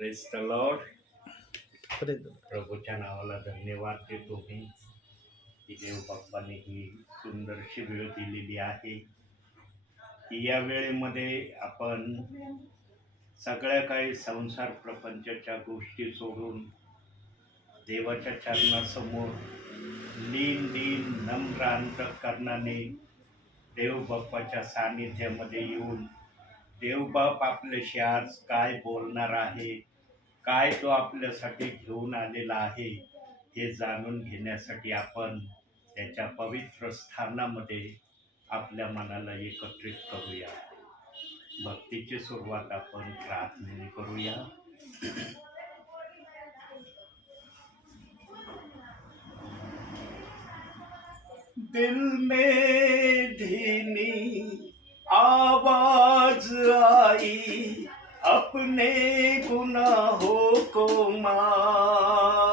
Praise the Lord. Praise प्रभूच्या नावाला धन्यवाद देतो मी की देव बाप्पाने ही सुंदरशी वेळ दिलेली आहे की या वेळेमध्ये आपण सगळ्या काही संसार प्रपंचाच्या गोष्टी सोडून देवाच्या चरणासमोर लीन नम्र अंतःकरणाने देव बाप्पाच्या सानिध्यामध्ये येऊन देवबाप आपल्याशी आज काय बोलणार आहे, काय तो आपल्यासाठी घेऊन आलेला आहे हे जाणून घेण्यासाठी आपण त्याच्या पवित्र स्थानामध्ये आपल्या मनाला एकत्रित करूया. भक्तीची सुरुवात आपण प्रार्थनेने करूया. दिल में धीमी आवाज आई, अपने गुनाहों को मान,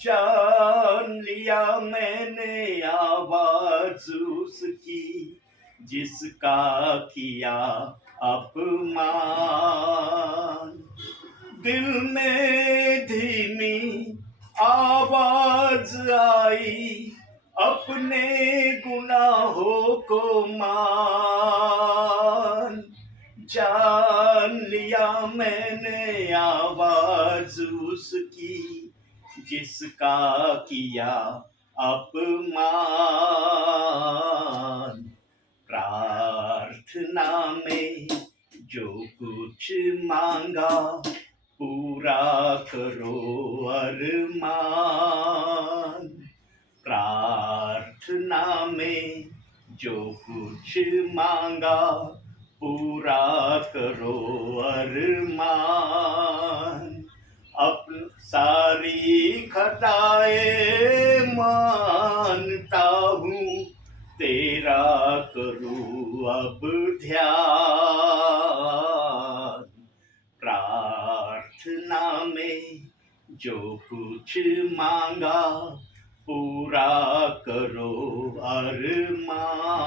जान लिया मैंने आवाज उसकी जिसका किया अपमान. दिल में धीमी आवाज आई, अपने गुनाहों को मान, जान लिया मैंने आवाज उसकी जिसका किया अपमान. प्रार्थना में जो कुछ मांगा पूरा करो अरमान. प्रार्थना में जो कुछ मांगा पूरा करो अरमान. सारी खताएं मानता हूँ, तेरा करूँ अब ध्यान. प्रार्थना में जो कुछ मांगा पूरा करो अरमान.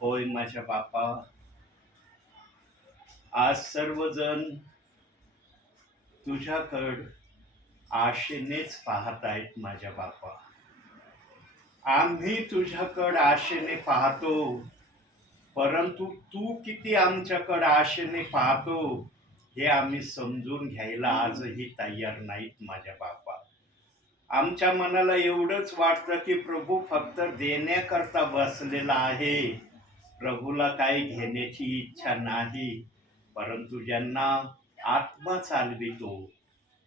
होय माझ्या बापा, आज सर्वजण तुझ्याकडं आशेनेच पाहत आहेत माझ्या बापा. आम्ही तुझ्याकडं आशेने पाहतो, परंतु तू किती आमच्याकडं आशेने पाहतो हे आम्ही समजून घ्यायला आजही तयार नाहीत माझ्या बापा. आमच्या मनाला एवढंच वाटतं की प्रभू फक्त देण्याकरता बसलेला आहे, प्रभूला काही घेण्याची इच्छा नाही. परंतु ज्यांना आत्मा चालवितो,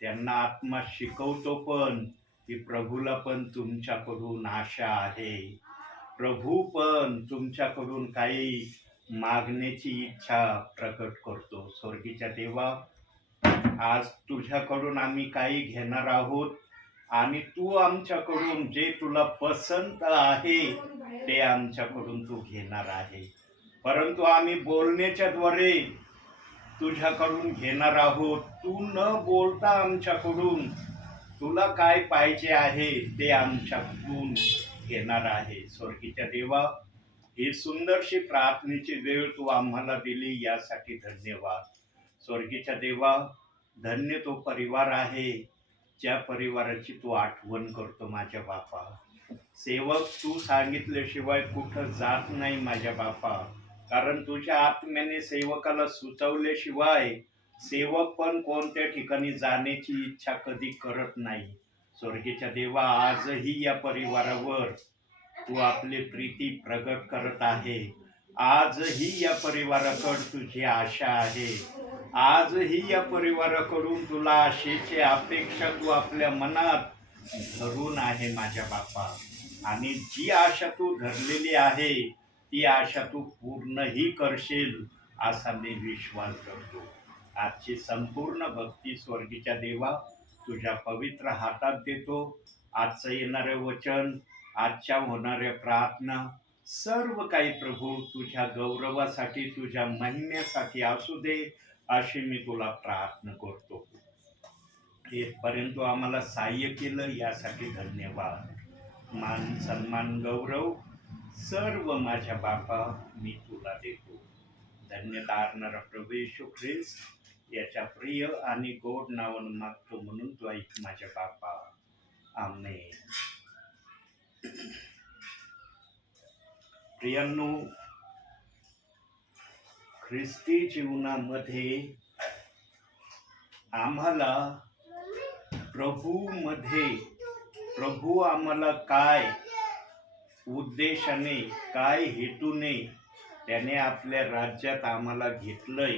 त्यांना आत्मा शिकवतो पण की प्रभूला पण तुमच्याकडून आशा आहे. प्रभू पण तुमच्याकडून काही मागण्याची इच्छा प्रकट करतो. स्वर्गीच्या देवा, आज तुझ्याकडून आम्ही काही घेणार आहोत आणि तू आमच्याकडून जे तुला पसंत आहे ते आमच्याकडून तू घेणार आहे. परंतु आम्ही बोलण्याच्या द्वारे तुझ्याकडून घेणार आहोत. तू न बोलता आमच्याकडून तुला काय पाहिजे आहे ते आमच्याकडून घेणार आहे. स्वर्गीच्या देवा, ही सुंदरशी प्रार्थनेची वेळ तू आम्हाला दिली यासाठी धन्यवाद. स्वर्गीच्या देवा, धन्य तो परिवार आहे ज्या परिवाराची तू आठवण करतो माझ्या बापा. सेवक तू सांगितल्याशिवाय कुठं जात नाही माझ्या बापा, कारण तुझ्या आत्म्याने सेवकाला सुचवल्याशिवाय सेवक पण कोणत्या ठिकाणी जाण्याची इच्छा कधी करत नाही. स्वर्गीच्या देवा, आजही या परिवारावर तू आपली प्रीती प्रगट करत आहे. आजही या परिवाराकडे तुझी आशा आहे. आजही या परिवाराकडून तुला आशेची अपेक्षा तू आपल्या मनात धरून आहे माझ्या बापा. आणि जी आशा तू धरलेली आहे ती आशा तू पूर्णही करशील असा मी विश्वास करतो. आजची संपूर्ण भक्ती स्वर्गीच्या देवा तुझ्या पवित्र हातात देतो. आजचं येणारं वचन, आजच्या होणाऱ्या प्रार्थना, सर्व काही प्रभू तुझ्या गौरवासाठी, तुझ्या महिम्यासाठी असू दे अशी मी तुला प्रार्थना करतो. इथपर्यंत आम्हाला सहाय्य केलं यासाठी धन्यवाद. मान सन्मान गौरव सर्व माझ्या बापा मी तुला देतो. धन्यदारणारा प्रभू येशू ख्रिस्त याच्या प्रिय आणि गोड नावानं मागतो म्हणून तू ऐक माझ्या बापा. आमेन. प्रियांनो, ख्रिस्ती जीवनामध्ये आम्हाला प्रभू आम्हाला काय उद्देशाने, काय हेतूने त्याने आपल्या राज्यात आम्हाला घेतलंय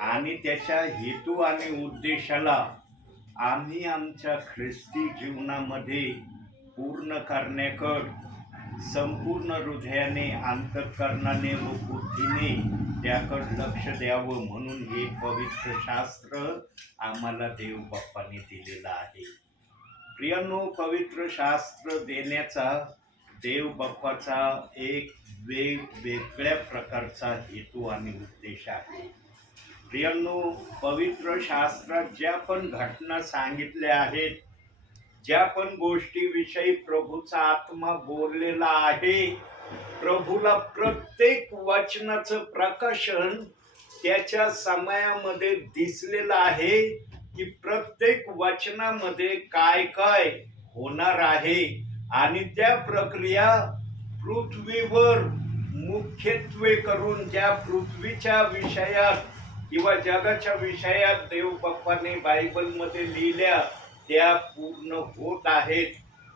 आणि त्याच्या हेतू आणि उद्देशाला आम्ही आमच्या ख्रिस्ती जीवनामध्ये पूर्ण करण्याकडे संपूर्ण हृदयाने, अंतःकरणाने व बुद्धीने त्याकडे लक्ष द्यावं म्हणून हे पवित्र शास्त्र आम्हाला देव बाप्पाने दिलेलं आहे. प्रियांनो, पवित्र शास्त्र देण्याचा देव बाप्पाचा एक वेगवेगळ्या प्रकारचा हेतू आणि उद्देश आहे. प्रियांनो, पवित्र शास्त्रात ज्या पण घटना सांगितल्या आहेत, ज्या पण गोष्टीविषयी प्रभूचा आत्मा बोललेला आहे, प्रभूला प्रत्येक वचनाचं प्रकाशन त्याच्या समयामध्ये दिसलेलं आहे की प्रत्येक वचनामध्ये काय काय होणार आहे आणि त्या प्रक्रिया पृथ्वीवर मुख्यत्वे करून ज्या पृथ्वीच्या विषयात किंवा जगाच्या विषयात देव बाप्पाने बायबलमध्ये लिहिल्या त्या पूर्ण होत आहेत.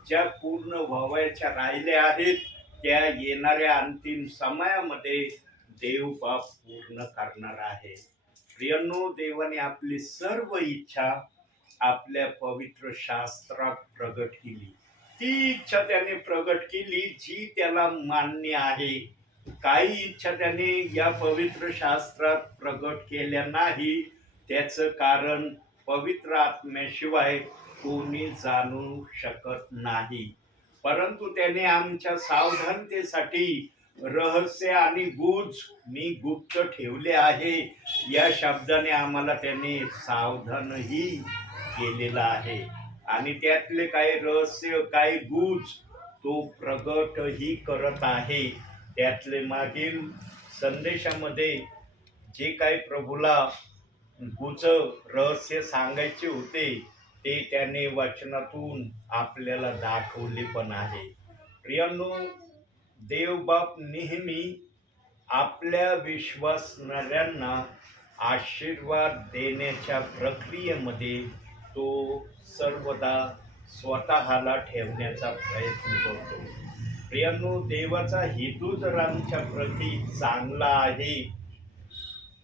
ज्या पूर्ण व्हायच्या राहिल्या आहेत त्या येणाऱ्या अंतिम समयामध्ये देव बाप पूर्ण करणार आहे. प्रियांनो, देवाने आपली सर्व इच्छा आपल्या पवित्र शास्त्रात प्रगट केली. ती इच्छा त्याने प्रगट केली जी त्याला मान्य आहे. काही इच्छा त्याने या पवित्र शास्त्रात प्रगट केल्या नाही. त्याचं कारण पवित्र आत्म्याशिवाय कोणी जाणू शकत नाही. परंतु त्याने आमच्या सावधानतेसाठी रहस्य आणि गुज मी गुप्त ठेवले आहे या शब्दाने आम्हाला त्याने सावधानही केलेला आहे आणि त्यातले काही रहस्य, काही गुज तो प्रगटही करत आहे. त्यातले मागील संदेशामध्ये जे काही प्रभूला गुज रहस्य सांगायचे होते ते त्याने वचनातून आपल्याला दाखवले पण आहे. प्रियांनो, देवबाप नेहमी आपल्या विश्वासणाऱ्यांना आशीर्वाद देण्याच्या प्रक्रियेमध्ये तो सर्वदा स्वतःला ठेवण्याचा प्रयत्न करतो. प्रियांनो, देवाचा हेतू जर आमच्या प्रती चांगला आहे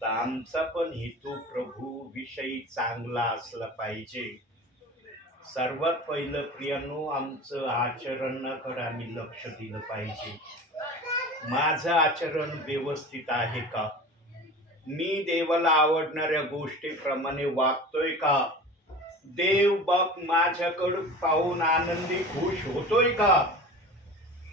तर आमचा पण हेतू प्रभू विषयी चांगला असला पाहिजे. सर्वात पहिलं प्रियांनो, आमचं आचरणाकडे आम्ही लक्ष दिलं पाहिजे. माझं आचरण व्यवस्थित आहे का? मी देवाला आवडणाऱ्या गोष्टीप्रमाणे वागतोय का? देव बाप माझ्याकडे पाहून आनंदी खुश होतोय का?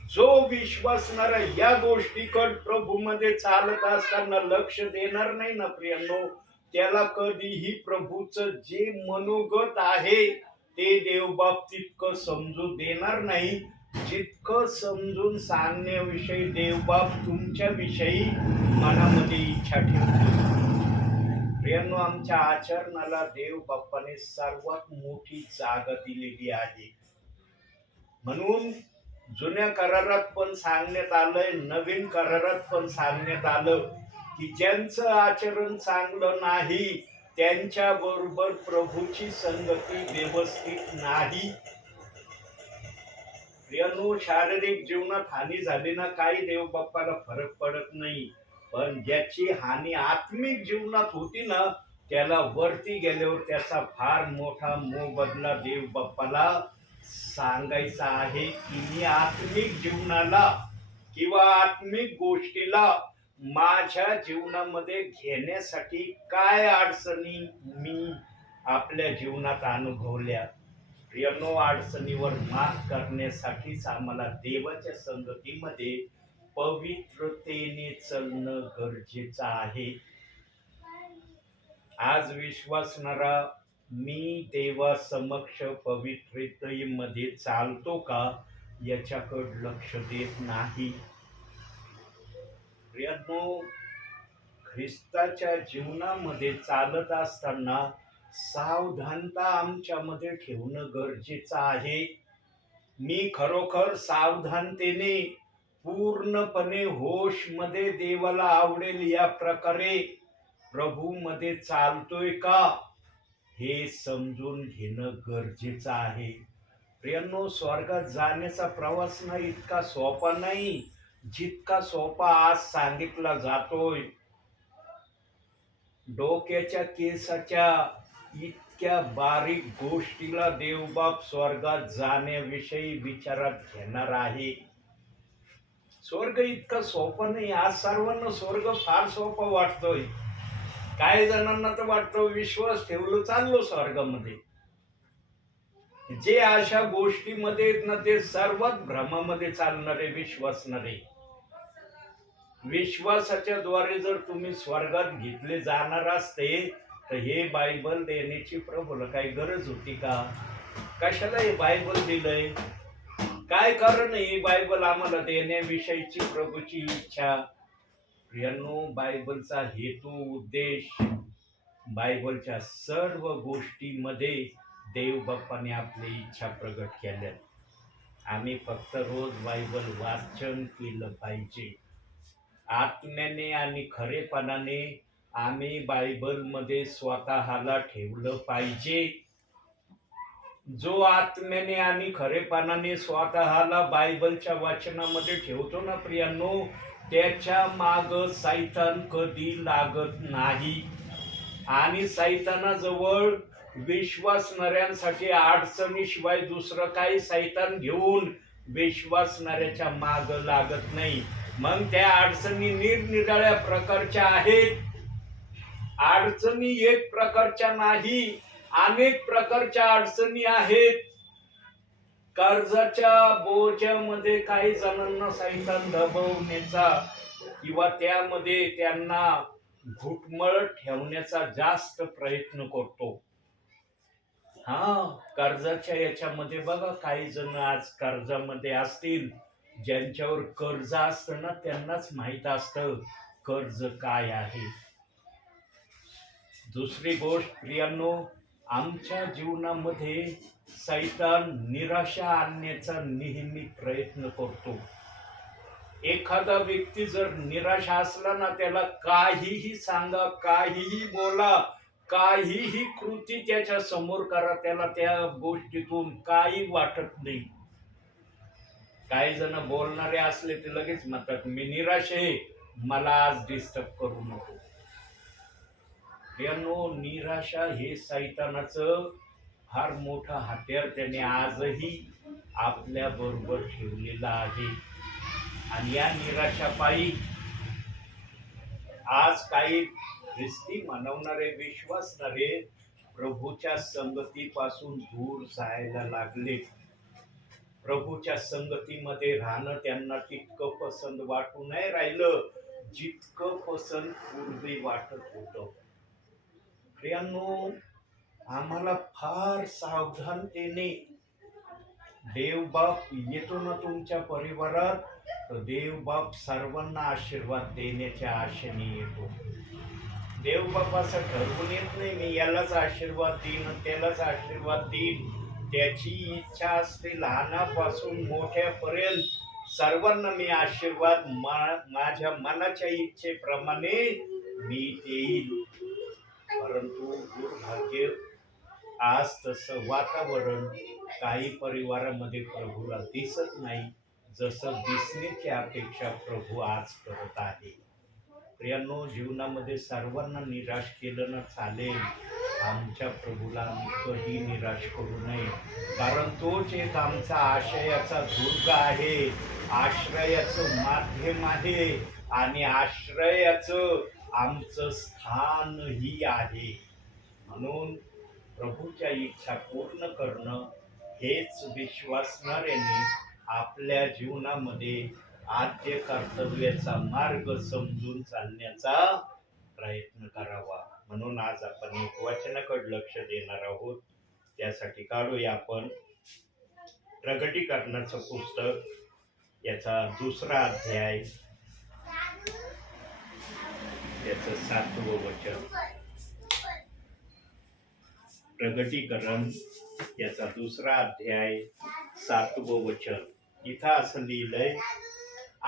जो विश्वासणारा या गोष्टीकडे प्रभूमध्ये चालत असताना लक्ष देणार नाही ना प्रियांनो, त्याला कधीही प्रभूचं जे मनोगत आहे ते देवबाप तितकं समजू देणार नाही जितकं समजून सांगण्याविषयी देवबाप तुमच्या विषयी मनामध्ये इच्छा ठेवतो. प्रियांनो, आमच्या आचरणाला देव बाप्पाने सर्वात मोठी जागा दिलेली आहे. म्हणून जुन्या करारात पण सांगण्यात आलंय, नवीन करारात पण सांगण्यात आलं की ज्यांचं आचरण चांगलं नाही त्यांच्या बरोबर प्रभूची संगती व्यवस्थित नाही. प्रियांनो, शारीरिक जीवनात हानी झाली ना काही देव बाप्पाला फरक पडत नाही, पण ज्याची हानी आत्मिक जीवनात होती ना त्याला वरती गेल्यावर त्याचा फार मोठा मोबदला देव बाप्पाला सांगायचा आहे की मी आत्मिक जीवनाला किंवा आत्मिक गोष्टीला माझ्या जीवनामध्ये घेण्यासाठी काय अडचणी मी आपल्या जीवनात अनुभवल्या. प्रियांनो, अडचणीवर मात करण्यासाठीच आम्हाला देवाच्या संगतीमध्ये पवित्रतेने चालणं गरजेचं आहे. आज विश्वासणारा मी देवा समक्ष पवित्रतेमध्ये चालतो का याच्याकडे लक्ष देत नाही. प्रियांनो, ख्रिस्ताच्या जीवनामध्ये चालत असताना सावधानता आमच्यामध्ये ठेवणं गरजेचं आहे. मी खरोखर सावधानतेने पूर्णपणे होशमध्ये देवाला आवडेल या प्रकारे प्रभूमध्ये चालतोय का, हे समजून घेणं गरजेचं आहे. प्रियांनो, स्वर्गात जाण्याचा प्रवास ना इतका सोपा नाही जितका सोपा आज सांगितला जातोय. डोक्याच्या केसाच्या इतक्या बारीक गोष्टीला देवबाप स्वर्गात जाण्याविषयी विचारात घेणार आहे. स्वर्ग इतका सोपा नाही. आज सर्वांना स्वर्ग फार सोपा वाटतोय. काही जणांना तर वाटतं विश्वास ठेवलं चाललो स्वर्गामध्ये. जे अशा गोष्टीमध्ये ना ते सर्वात भ्रमामध्ये चालणारे विश्वासणारे. विश्वासाच्या द्वारे जर तुम्ही स्वर्गात घेतले जाणार असते तर हे बायबल देण्याची प्रभूला काही गरज होती का? कशाला हे बायबल दिलंय? काय कारण आहे बायबल आम्हाला देण्याविषयीची प्रभूची इच्छा? प्रियांनो, बायबलचा हेतू उद्देश, बायबलच्या सर्व गोष्टींमध्ये देव बाप्पाने आपली इच्छा प्रगट केल्या. आम्ही फक्त रोज बायबल वाचन केलं पाहिजे. आत्म्याने आणि खरेपणाने आम्ही बायबलमध्ये स्वतःला ठेवलं पाहिजे. जो आत्म्याने आणि खरेपणाने स्वतःला बायबलच्या वाचनामध्ये ठेवतो ना प्रियांनो, त्याच्या माग सैतान कधी लागत नाही. आणि सैतानाजवळ विश्वासणाऱ्यांसाठी अडचणीशिवाय दुसरं काही सैतान घेऊन विश्वासणाऱ्याच्या माग लागत नाही. मग त्या अडचणी निरनिराळ्या प्रकारच्या आहेत. अडचणी एक प्रकारच्या नाही, अनेक प्रकारच्या अडचणी आहेत. कर्जाच्या बोजामध्ये काही जणांना सैतान दबवण्याचा किंवा त्यामध्ये त्यांना घुटमळत ठेवण्याचा जास्त प्रयत्न करतो. कर्जाच्या याच्यामध्ये बघा, काही जण आज कर्जामध्ये असतील. ज्यांच्यावर कर्ज असतं ना त्यांनाच माहित असतं कर्ज काय आहे. दुसरी गोष्ट प्रियांनो, आमच्या जीवनामध्ये सैतान निराशा आणण्याचा नेहमी प्रयत्न करतो. एखादा व्यक्ती जर निराशा असला ना, त्याला काहीही सांगा, काहीही बोला, काहीही कृती त्याच्या समोर करा, त्याला त्या गोष्टीतून काही वाटत नाही. काही जण बोलणारे असले ते लगेच म्हणतात मी निराश आहे, मला आज डिस्टर्ब करू नको. निराशा हे सैतानाचं फार मोठं हत्यार त्याने आजही आपल्या बरोबर ठेवलेलं आहे. आणि या निराशापायी आज काही ख्रिस्ती म्हणवणारे विश्वासणारे प्रभूच्या संगतीपासून दूर जायला लागले. प्रभूच्या संगतीमध्ये राहणं त्यांना तितकं पसंत वाटू नाही राहिलं जितकं पसंत पूर्वी वाटत होतं. प्रियांनो, आम्हाला फार सावधानतेने देवबाप येतो ना तुमच्या परिवारात, तर देवबाप सर्वांना आशीर्वाद देण्याच्या आशेने येतो. देवबाप असं ठरवून येत नाही मी यालाच आशीर्वाद देईन त्यालाच आशीर्वाद देईन. त्याची इच्छा असते लहानापासून मोठ्यापर्यंत सर्वांना मी आशीर्वाद माझ्या मनाच्या इच्छेप्रमाणे मी देईल. परंतु दुर्भाग्य, आज तसं वातावरण काही परिवारामध्ये प्रभूला दिसत नाही जसं दिसण्याची अपेक्षा प्रभू आज करत आहे. प्रियांनो, जीवनामध्ये सर्वांना निराश केलं ना चालेल, आमच्या प्रभूला आम्ही कधी निराश करू नये. कारण तोच एक आमचा आशयाचा दुर्ग आहे, आश्रयाचं माध्यम आहे आणि आश्रयाचं आमचं स्थानही आहे. म्हणून प्रभूच्या इच्छा पूर्ण करणं हेच विश्वासणाऱ्यांनी आपल्या जीवनामध्ये आद्य कर्तव्याचा मार्ग समजून चालण्याचा प्रयत्न करावा. म्हणून आज आपण एक वचनाकडे लक्ष देणार आहोत. त्यासाठी काढूया आपण प्रगटीकरणाचं पुस्तक, याचा 2रा अध्याय, त्याचं 7वं वचन, प्रगटीकरण याचा 2रा अध्याय 7वं वचन. इथं असं लिहिलंय,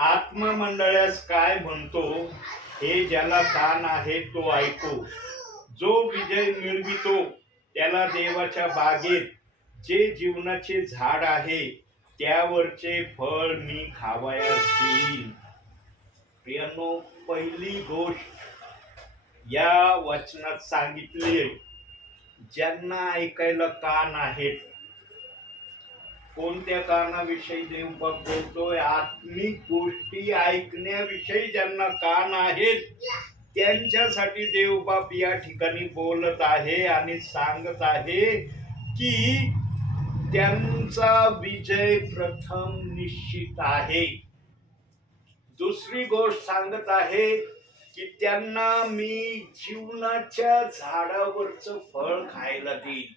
आत्ममंडळास काय म्हणतो, हे ज्याला कान आहे तो ऐकू. जो विजय मिळवितो त्याला देवाच्या बागेत जे जीवनाचे झाड आहे त्यावरचे फळ मी खावयास देईन. प्रियांनो, पहिली गोष्ट या वचनात सांगितली, ज्यांना ऐकायला कान आहेत. कोणत्या कानाविषयी देव बोलतोय? आत्मिक गोष्टी ऐकण्याविषयी ज्यांना कान आहेत त्यांच्यासाठी देवबाप या ठिकाणी बोलत आहे आणि सांगत आहे की त्यांचा विजय प्रथम निश्चित आहे. दुसरी गोष्ट सांगत आहे की त्यांना मी जीवनाच्या झाडावरचं फळ खायला देईन.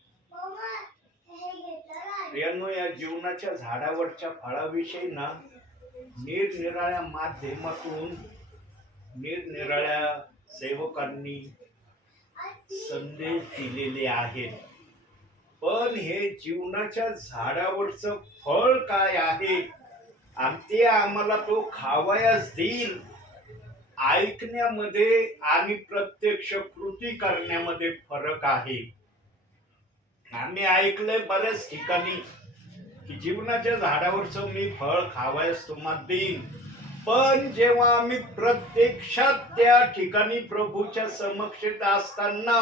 प्रियांनो, या जीवनाच्या झाडावरच्या फळाविषयी ना निरनिराळ्या माध्यमातून निरनिराळ्या सेवकांनी संदेश दिलेले आहेत. पण हे जीवनाच्या झाडावरचं फळ काय आहे आणि ते आम्हाला तो खावयास देईल, ऐकण्यामध्ये आणि प्रत्यक्ष कृती करण्यामध्ये फरक आहे. आम्ही ऐकलंय बऱ्याच ठिकाणी की जीवनाच्या झाडावरचं मी फळ खावयास तुम्हाला देईन, पण जेव्हा आम्ही प्रत्यक्षात त्या ठिकाणी प्रभूच्या समक्षेत असताना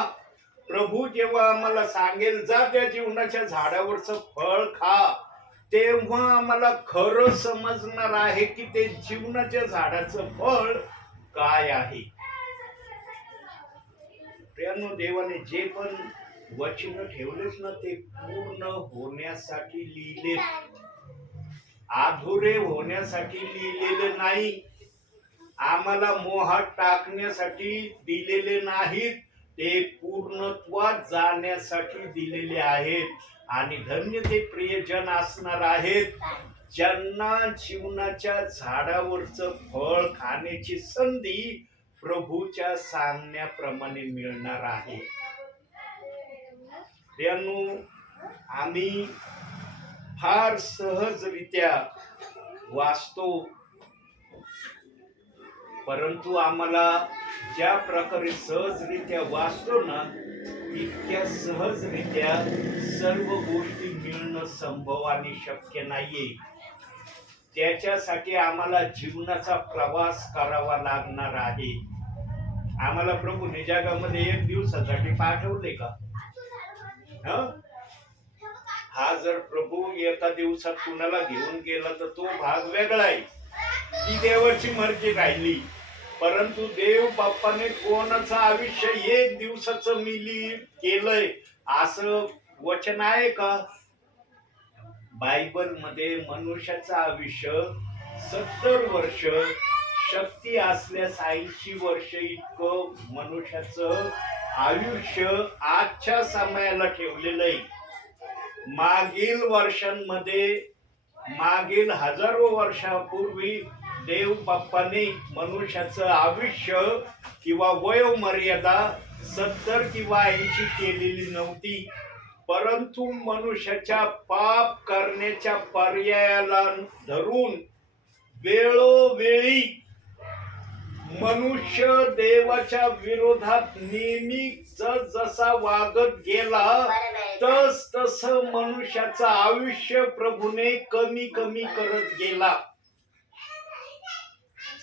प्रभू जेव्हा आम्हाला सांगेल जा त्या जीवनाच्या झाडावरचं फळ खा, तेव्हा आम्हाला खरं समजणार आहे की ते जीवनाच्या झाडाचं फळ काय आहे. प्रियांनो, देवाने जे पण वचन ठेवलेच ना ते पूर्ण होण्यासाठी लिहिले, अधुरे होण्यासाठी लिहिलेले नाही, आम्हाला मोहात टाकण्यासाठी दिलेले नाहीत, ते पूर्णत्वात जाण्यासाठी दिलेले आहेत. आणि धन्य ते प्रियजन असणार आहेत ज्यांना जीवनाच्या झाडावरचं फळ खाण्याची संधी प्रभूच्या सांगण्याप्रमाणे मिळणार आहे. त्यानु आम्ही फार सहजरित्या वाचतो, परंतु आम्हाला ज्या प्रकारे सहजरित्या वाचतो ना, इतक्या सहजरित्या सर्व गोष्टी मिळणं संभव आणि शक्य नाहीये. त्याच्यासाठी आम्हाला जीवनाचा प्रवास करावा लागणार आहे. आम्हाला प्रभूने जगामध्ये 1 दिवसासाठी पाठवले का? हा जर प्रभू एका दिवसात कुणाला घेऊन गेला तर तो भाग वेगळा आहे, ती देवाची मर्जी राहिली. परंतु देव बाप्पाने कोणाचं आयुष्य 1 दिवसाचं मिली केलंय असं वचन आहे का? बायबल मध्ये मनुष्याचं आयुष्य 70 वर्ष, शक्ती असल्यास 80 वर्ष इतकं मनुष्याचं आयुष्य आजच्या समयाला ठेवलेलं आहे. मागील वर्षांमध्ये, मागील हजारो वर्षापूर्वी देव बाप्पाने मनुष्याचं आयुष्य किंवा वयोमर्यादा 70 किंवा 80 केलेली नव्हती. परंतु मनुष्याच्या पाप करण्याच्या पर्यायाला धरून वेळोवेळी मनुष्य देवाच्या विरोधात नेहमी जसा वागत गेला तस तस मनुष्याचं आयुष्य प्रभूने कमी कमी करत गेला.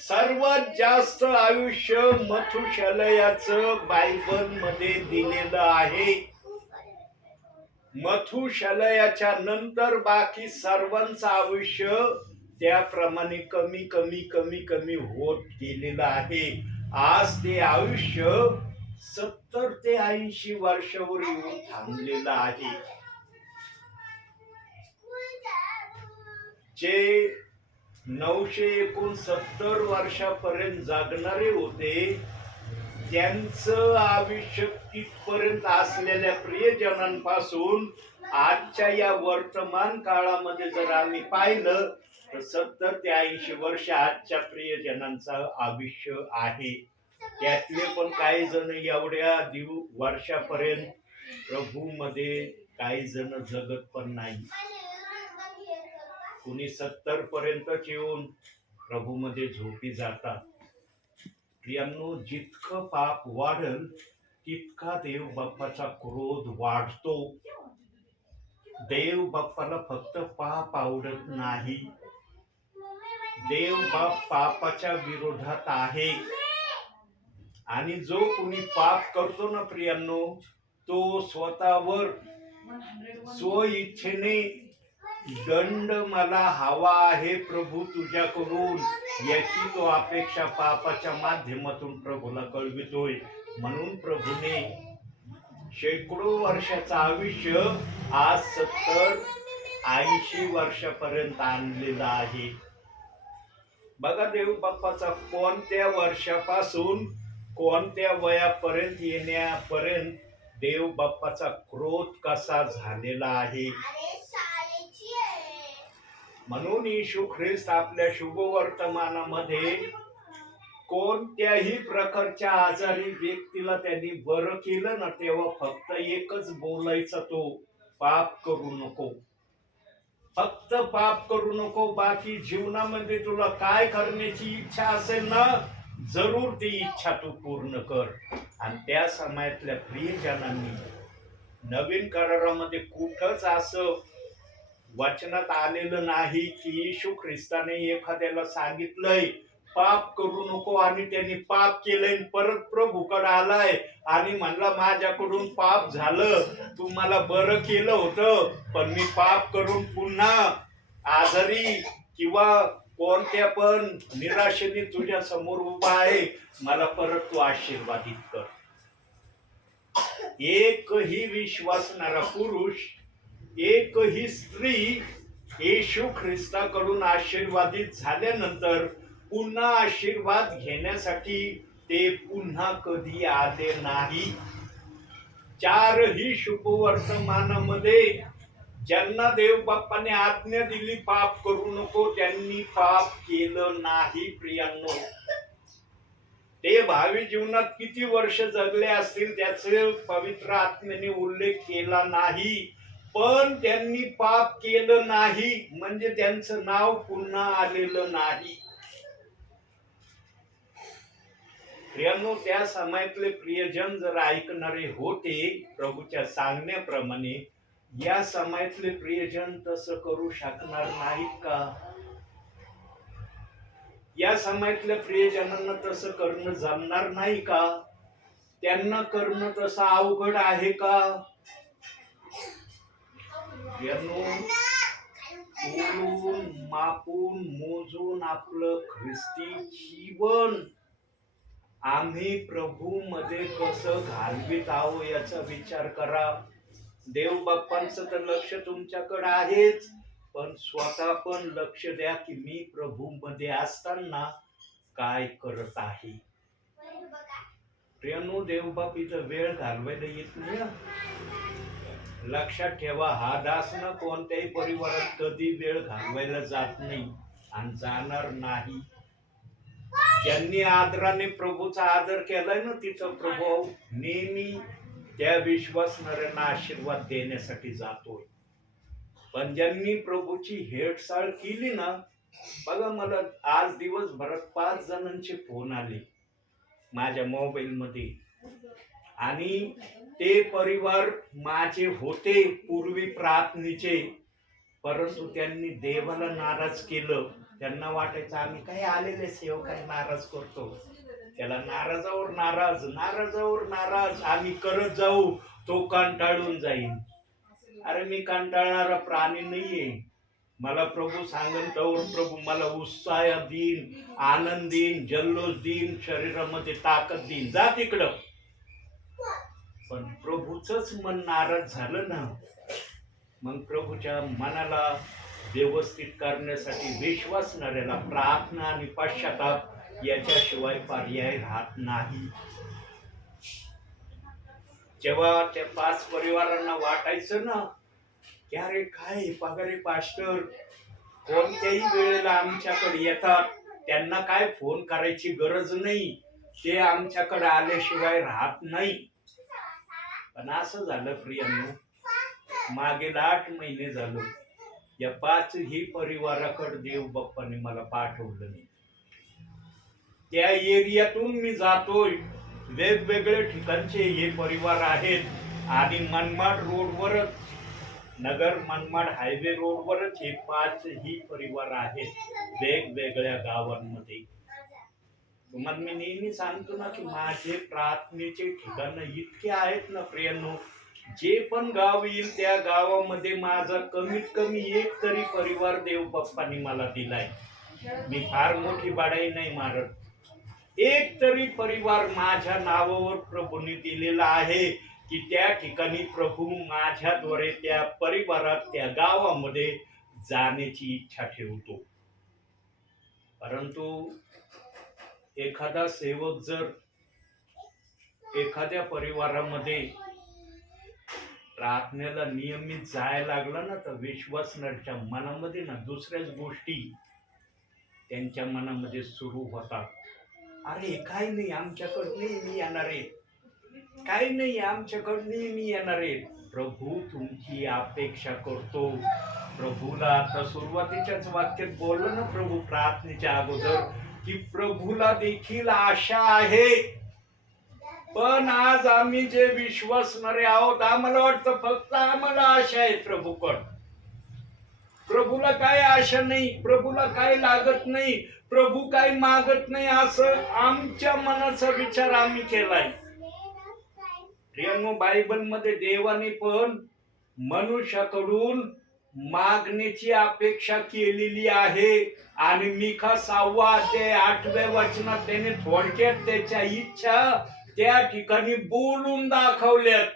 सर्वात जास्त आयुष्य मथुशलयाचं बायबल मध्ये दिलेलं आहे. मथुशलयाच्या नंतर बाकी सर्वांचं आयुष्य त्याप्रमाणे कमी कमी कमी कमी होत गेलेलं आहे. आज ते आयुष्य 70 ते 80 वर्षावर येऊन थांबलेलं आहे. जे 969 वर्षापर्यंत जगणारे होते त्यांचं आयुष्य तिथपर्यंत असलेल्या प्रियजनांपासून आजच्या या वर्तमान काळामध्ये जर आम्ही पाहिलं तर 70 ते 80 वर्ष आजच्या प्रियजनांचं आयुष्य आहे. त्यातले पण काही जण एवढ्या वर्षापर्यंत प्रभू मध्ये काही जण जगत पण नाही. कुणी 70 पर्यंतच येऊन प्रभू मध्ये झोपी जातात. प्रियांनो, जितकं पाप वाढल तितका देव बाप्पाचा क्रोध वाढतो. देव बाप्पाला फक्त पाप आवडत नाही. देव बाप पापाच्या विरोधात आहे. आणि जो कोणी पाप करतो ना प्रियांनो, तो स्वतःवर स्व इच्छेने दंड मला हवा आहे प्रभू तुझ्याकडून, याची तो अपेक्षा पापाच्या माध्यमातून प्रभूला कळवितोय. म्हणून प्रभूने शेकडो वर्षाचं आयुष्य आज 70-80 वर्षापर्यंत आणलेलं आहे. बघा, देव बाप्पाचा कोणत्या वर्षापासून कोणत्या वयापर्यंत येण्यापर्यंत देव बाप्पाचा क्रोध कसा झालेला आहे. म्हणून येशू ख्रिस्त आपल्या शुभवर्तमानामध्ये कोणत्याही प्रकारच्या आजारी व्यक्तीला त्यांनी बरं केलं ना, तेव्हा फक्त एकच बोलायचं, तो पाप करू नको. फक्त पाप करू नको. बाकी जीवनामध्ये तुला काय करण्याची इच्छा असेल ना, जरूर ती इच्छा तू पूर्ण कर. आणि त्या समयातल्या प्रियजनांनी नवीन करारामध्ये कुठंच असं वचनात आलेलं नाही की येशू ख्रिस्ताने एखाद्याला सांगितलंय पाप करू नको आणि त्यांनी पाप केलंय, परत प्रभूकडे आलाय आणि म्हणला माझ्याकडून पाप झालं, तू मला बरं केलं होतं, पण मी पाप करून पुन्हा आजारी किंवा कोणत्या पण निराशेने तुझ्या समोर उभा आहे, मला परत तू आशीर्वादित कर. एकही विश्वासणारा पुरुष, एकही स्त्री येशू ख्रिस्ताकडून आशीर्वादित झाल्यानंतर पुन्हा आशीर्वाद घेण्यासाठी ते पुन्हा कधी आले नाही. चारही शुभवर्तमानामध्ये ज्यांना देव बाप्पाने आज्ञा दिली पाप करू नको, त्यांनी पाप केलं नाही. प्रियांनो, ते भावी जीवनात किती वर्ष जगले असतील त्याचे पवित्र आत्म्याने उल्लेख केला नाही, पण त्यांनी पाप केलं नाही म्हणजे त्यांचं नाव पुन्हा आलेलं नाही. प्रियांनो, त्या समयातले प्रियजन जर ऐकणारे होते प्रभूच्या सांगण्याप्रमाणे, या समयातले प्रियजन तसं करू शकणार नाहीत का? या समयातल्या प्रियजनांना तसं करणं जमणार नाही का? त्यांना करणं तसं अवघड आहे का? बोलून मापून मोजून आपलं ख्रिस्ती जीवन आम्ही प्रभू मध्ये कसं घालवीत आहो याचा विचार करा. देव बाप्पांचं तर लक्ष तुमच्याकडे आहेच, पण स्वतः पण लक्ष द्या की मी प्रभू मध्ये असताना काय करत आहे. प्रियांनो, देव बाप इथं वेळ घालवायला येत नाही. लक्षात ठेवा, हा दास ना कोणत्याही परिवारात कधी वेळ घालवायला जात नाही आणि जाणार नाही. ज्यांनी आदराने प्रभूचा आदर केलाय ना, तिथं प्रभू नेहमी त्या विश्वासणाऱ्यांना आशीर्वाद देण्यासाठी जातोय. पण ज्यांनी प्रभूची हेळसाळ केली ना, बघा, मला आज दिवसभरात 5 जणांचे फोन आले माझ्या मोबाईल मध्ये, आणि ते परिवार माझे होते पूर्वी प्रार्थनेचे, परंतु त्यांनी देवाला नाराज केलं. त्यांना वाटायचं आम्ही काही आलेले सेवक काय नाराज करतो, त्याला नाराजावर नाराज, नाराजावर नाराज आम्ही करत जाऊ, तो कंटाळून जाईल. अरे, मी कंटाळणारा प्राणी नाहीये. मला प्रभू सांगन तर प्रभू मला उत्साह देईन, आनंद देईन, जल्लोष देईन, शरीरामध्ये ताकद देईन, जा तिकडं. पण प्रभूचंच मन नाराज झालं ना, मग प्रभूच्या मनाला व्यवस्थित करण्यासाठी विश्वासणाऱ्याला प्रार्थना आणि पश्चाताप याच्याशिवाय पर्याय राहत नाही. जेव्हा त्या 5 परिवारांना वाटायचं ना की अरे काय पगारे पास्टर कोणत्याही वेळेला आमच्याकडे येतात, त्यांना काय फोन करायची गरज नाही, ते आमच्याकडे आल्याशिवाय राहत नाही. पण असं झालं प्रियांनो, मागील 8 महिने झालो या 5ही परिवाराकडे देव बाप्पाने मला पाठवलं नाही. त्या एरियातून मी जातोय, वेगवेगळे ठिकाणचे हे परिवार आहेत आणि मनमाड रोडवरच, नगर मनमाड हायवे रोडवरच हे 5ही परिवार आहेत वेगवेगळ्या गावांमध्ये. तुम्हाला मी नेहमी सांगतो ना की माझे प्रार्थनेचे ठिकाण इतके आहेत ना प्रियांनो, जे पण गाव येईल त्या गावामध्ये माझा कमीत कमी एक तरी परिवार देव बाप्पाने मला दिलाय. मी फार मोठी बाडाई नाही मारत, एक तरी परिवार माझ्या नावावर प्रभूने दिलेला आहे की त्या ठिकाणी प्रभू माझ्याद्वारे त्या परिवारात त्या गावामध्ये जाण्याची इच्छा ठेवतो. परंतु एखादा सेवक जर एखाद्या परिवारामध्ये प्रार्थनेला नियमित जायला लागला ना, तर विश्वासणाऱ्याच्या मनामध्ये ना दुसऱ्याच गोष्टी त्यांच्या मनामध्ये सुरू होतात. अरे काही नाही, आमच्याकडे नेहमी येणार आहे, काही नाही, आमच्याकडे नेहमी येणार आहे. प्रभू तुमची अपेक्षा करतो. प्रभूला आता सुरुवातीच्याच वाक्यात बोललो ना प्रभू प्रार्थनेच्या अगोदर की प्रभूला देखील आशा आहे. पण आज आम्ही जे विश्वासणारे आहोत, आम्हाला वाटतं फक्त आम्हाला आशा आहे प्रभूकडं. प्रभूला काय आशा नाही, प्रभूला काय लागत नाही, प्रभू काय मागत नाही, असं आमच्या मनाचा विचार आम्ही केलाय. प्रियांनो, बायबल मध्ये देवाने पण मनुष्याकडून मागण्याची अपेक्षा केलेली आहे. आणि मिखा 6 अध्याय 8व्या वचनात त्याने थोडक्यात त्याच्या इच्छा त्या ठिकाणी बोलून दाखवल्यात.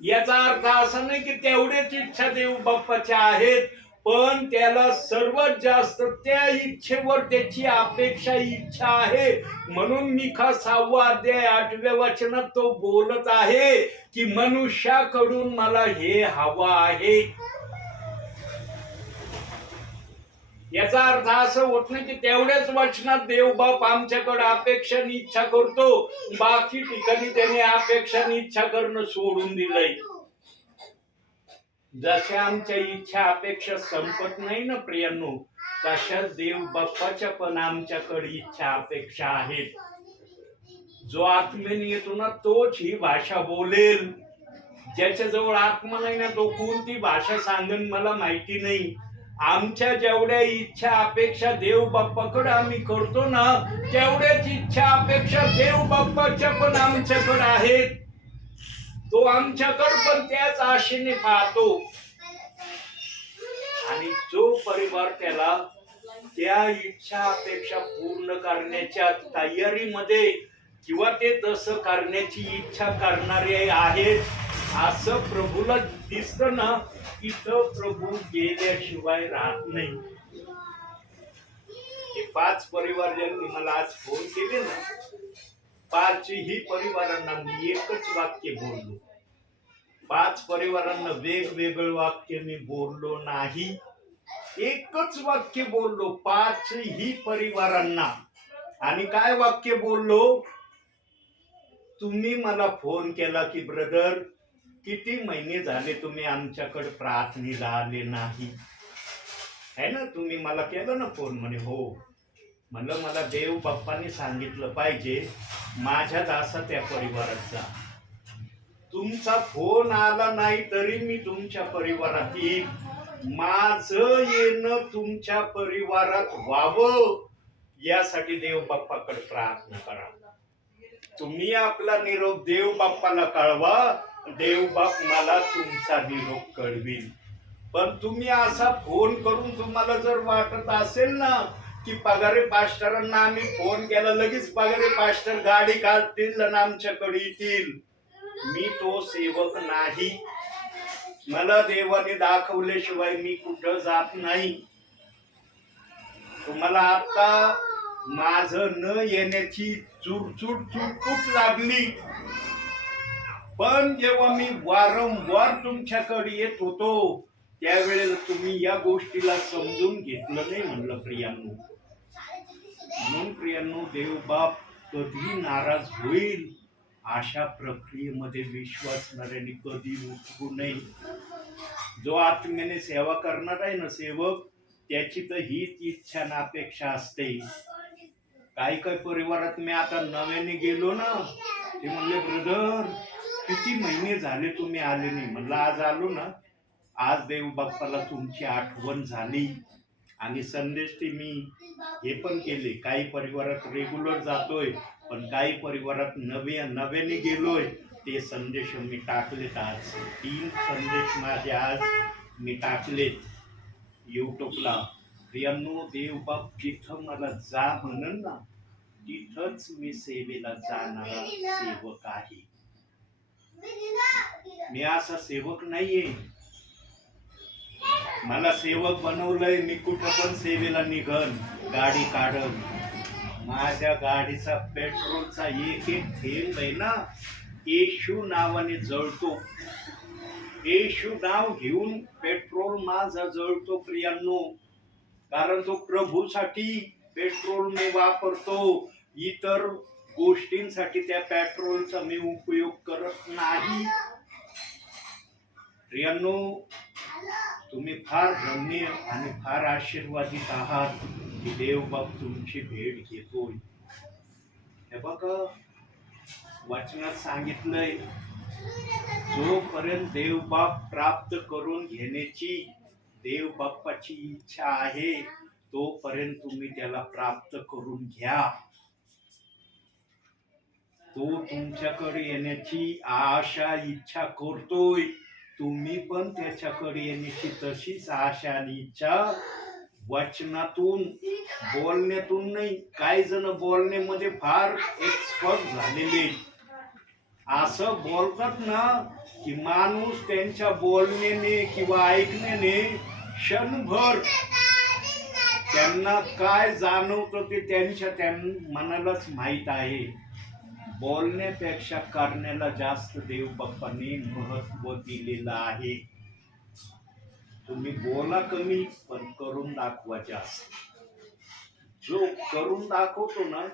याचा अर्थ असा नाही की तेवढेच इच्छा देव बाप्पाच्या आहेत, पण त्याला सर्वात जास्त त्या इच्छेवर त्याची अपेक्षा इच्छा आहे. म्हणून मिखा 6 अध्याय 8व्या वचनात तो बोलत आहे की मनुष्याकडून मला हे हवं आहे. याचा अर्थ असं होत नाही की तेवढ्याच वचनात देव बाप आमच्याकडे अपेक्षा आणि इच्छा करतो, बाकी ठिकाणी त्याने अपेक्षा आणि इच्छा करणं सोडून दिलंय. जशा आमच्या इच्छा अपेक्षा संपत नाही ना प्रियांनो, तशाच देव बाप्पाच्या पण आमच्याकडे इच्छा अपेक्षा आहेत. जो आत्मेने येतो ना तोच ही भाषा बोलेल. ज्याच्याजवळ आत्मा नाही ना तो कोणती भाषा सांगेन मला माहिती नाही. आमच्या जेवढ्या इच्छा अपेक्षा देव बाप्पाकडे आम्ही करतो ना, तेवढ्याच इच्छा अपेक्षा देव बाप्पाच्या पण आमच्याकडे आहेत. तो आमच्याकडे पण त्याच आशेने पाहतो. आणि जो परिवार त्याला त्या इच्छा अपेक्षा पूर्ण करण्याच्या तयारीमध्ये किंवा ते तसं करण्याची इच्छा करणारे आहेत असं प्रभूला दिसतं ना, इथं प्रभू गेल्याशिवाय राहत नाही. हे 5 परिवार ज्यांनी मला आज फोन केले ना, 5ही परिवारांना मी एकच वाक्य बोललो. 5 परिवारांना वेगवेगळं वाक्य मी बोललो नाही, एकच वाक्य बोललो 5ही परिवारांना. आणि काय वाक्य बोललो? तुम्ही मला फोन केला की ब्रदर किती महिने झाले तुम्ही आमच्याकडे प्रार्थनेला आले नाही, है ना? तुम्ही मला केलं ना फोन. म्हणे हो. म्हणलं मला देव बाप्पाने सांगितलं पाहिजे माझ्या दासा त्या परिवारात जा. तुमचा फोन आला नाही तरी मी तुमच्या परिवारात येईल. माझं येणं तुमच्या परिवारात व्हावं यासाठी देव बाप्पाकडे प्रार्थना करा. तुम्ही आपला निरोप देव बाप्पाला कळवा, देव बाप मला तुमचा निरोप कळवील. पण तुम्ही असा फोन करून तुम्हाला जर वाटत असेल ना की पगारे पास्टरांना आम्ही फोन केला लगेच पगारे पास्टर गाडी काढतील आणि आमच्याकडे येतील, मी तो सेवक नाही. मला देवाने दाखवल्याशिवाय मी कुठं जात नाही. तुम्हाला आता माझं न येण्याची चुरचूट लागली, पण जेव्हा मी वारंवार तुमच्याकडे येत होतो त्यावेळेला तुम्ही या गोष्टीला समजून घेतलं नाही. म्हणलं प्रियांनो, म्हणून प्रियांनो, देव बाप कधी नाराज होईल अशा प्रक्रियेमध्ये विश्वासणाऱ्यांनी कधी उठू नये. जो आत्म्याने सेवा करणार आहे ना सेवक, त्याची तर हीच इच्छा ना अपेक्षा असते. काही काही परिवारात मी आता नव्याने गेलो ना, ते म्हणले ब्रदर किती महिने झाले तुम्ही आले नाही. म्हणलं आज आलो ना, आज देव बाप्पाला तुमची आठवण झाली आणि संदेश ते मी हे पण केले. काही परिवारात रेग्युलर जातोय, पण काही परिवारात नव्याने गेलोय, ते संदेश मी टाकलेत. आज 3 संदेश माझे आज मी टाकलेत युट्यूबला. प्रियांनो, देवबाप जिथं मला जा म्हणन ना, तिथंच मी सेवेला जाणारा सेवक आहे. मी असा सेवक नाहीये. मला सेवक बनवलंय, मी कुठं पण सेवेला निघन, गाडी काढन. माझ्या गाडीचा पेट्रोलचा एक एक थेंब आहे ना, येशू नावाने जळतो. येशू नाव घेऊन पेट्रोल माझा जळतो प्रियांनो. कारण तो प्रभूसाठी पेट्रोल मी वापरतो. इतर गोष्टींसाठी त्या पेट्रोलचा मी उपयोग करत नाही. प्रियांनो, तुम्ही फार धन्य आणि फार आशीर्वादित आहात की देवबाप तुमची भेट घेतोय. हे बघा, वचनात सांगितलंय, जोपर्यंत देवबाप प्राप्त करून घेण्याची देवबाप्पाची इच्छा आहे, तोपर्यंत तुम्ही त्याला प्राप्त करून घ्या. तो तुमच्याकडे येण्याची आशा इच्छा करतोय. तुम्ही पण त्याच्याकडे येण्याची तशीच आशा आणि इच्छा वचनातून, बोलण्यातून नाही. काही जण बोलण्यामध्ये फार एक्सपर्ट झालेले, असं बोलतात ना की माणूस त्यांच्या बोलण्याने किंवा ऐकण्याने क्षणभर त्यांना काय जाणवतं ते त्यांच्या मनालाच माहीत आहे. बोलण्यापेक्षा करण्याला जास्त देवबाप्पांनी महत्व दिलेलं आहे. तुम्ही बोला कमी, पण करून दाखवा जास्त. जो करून दाखवतो ना,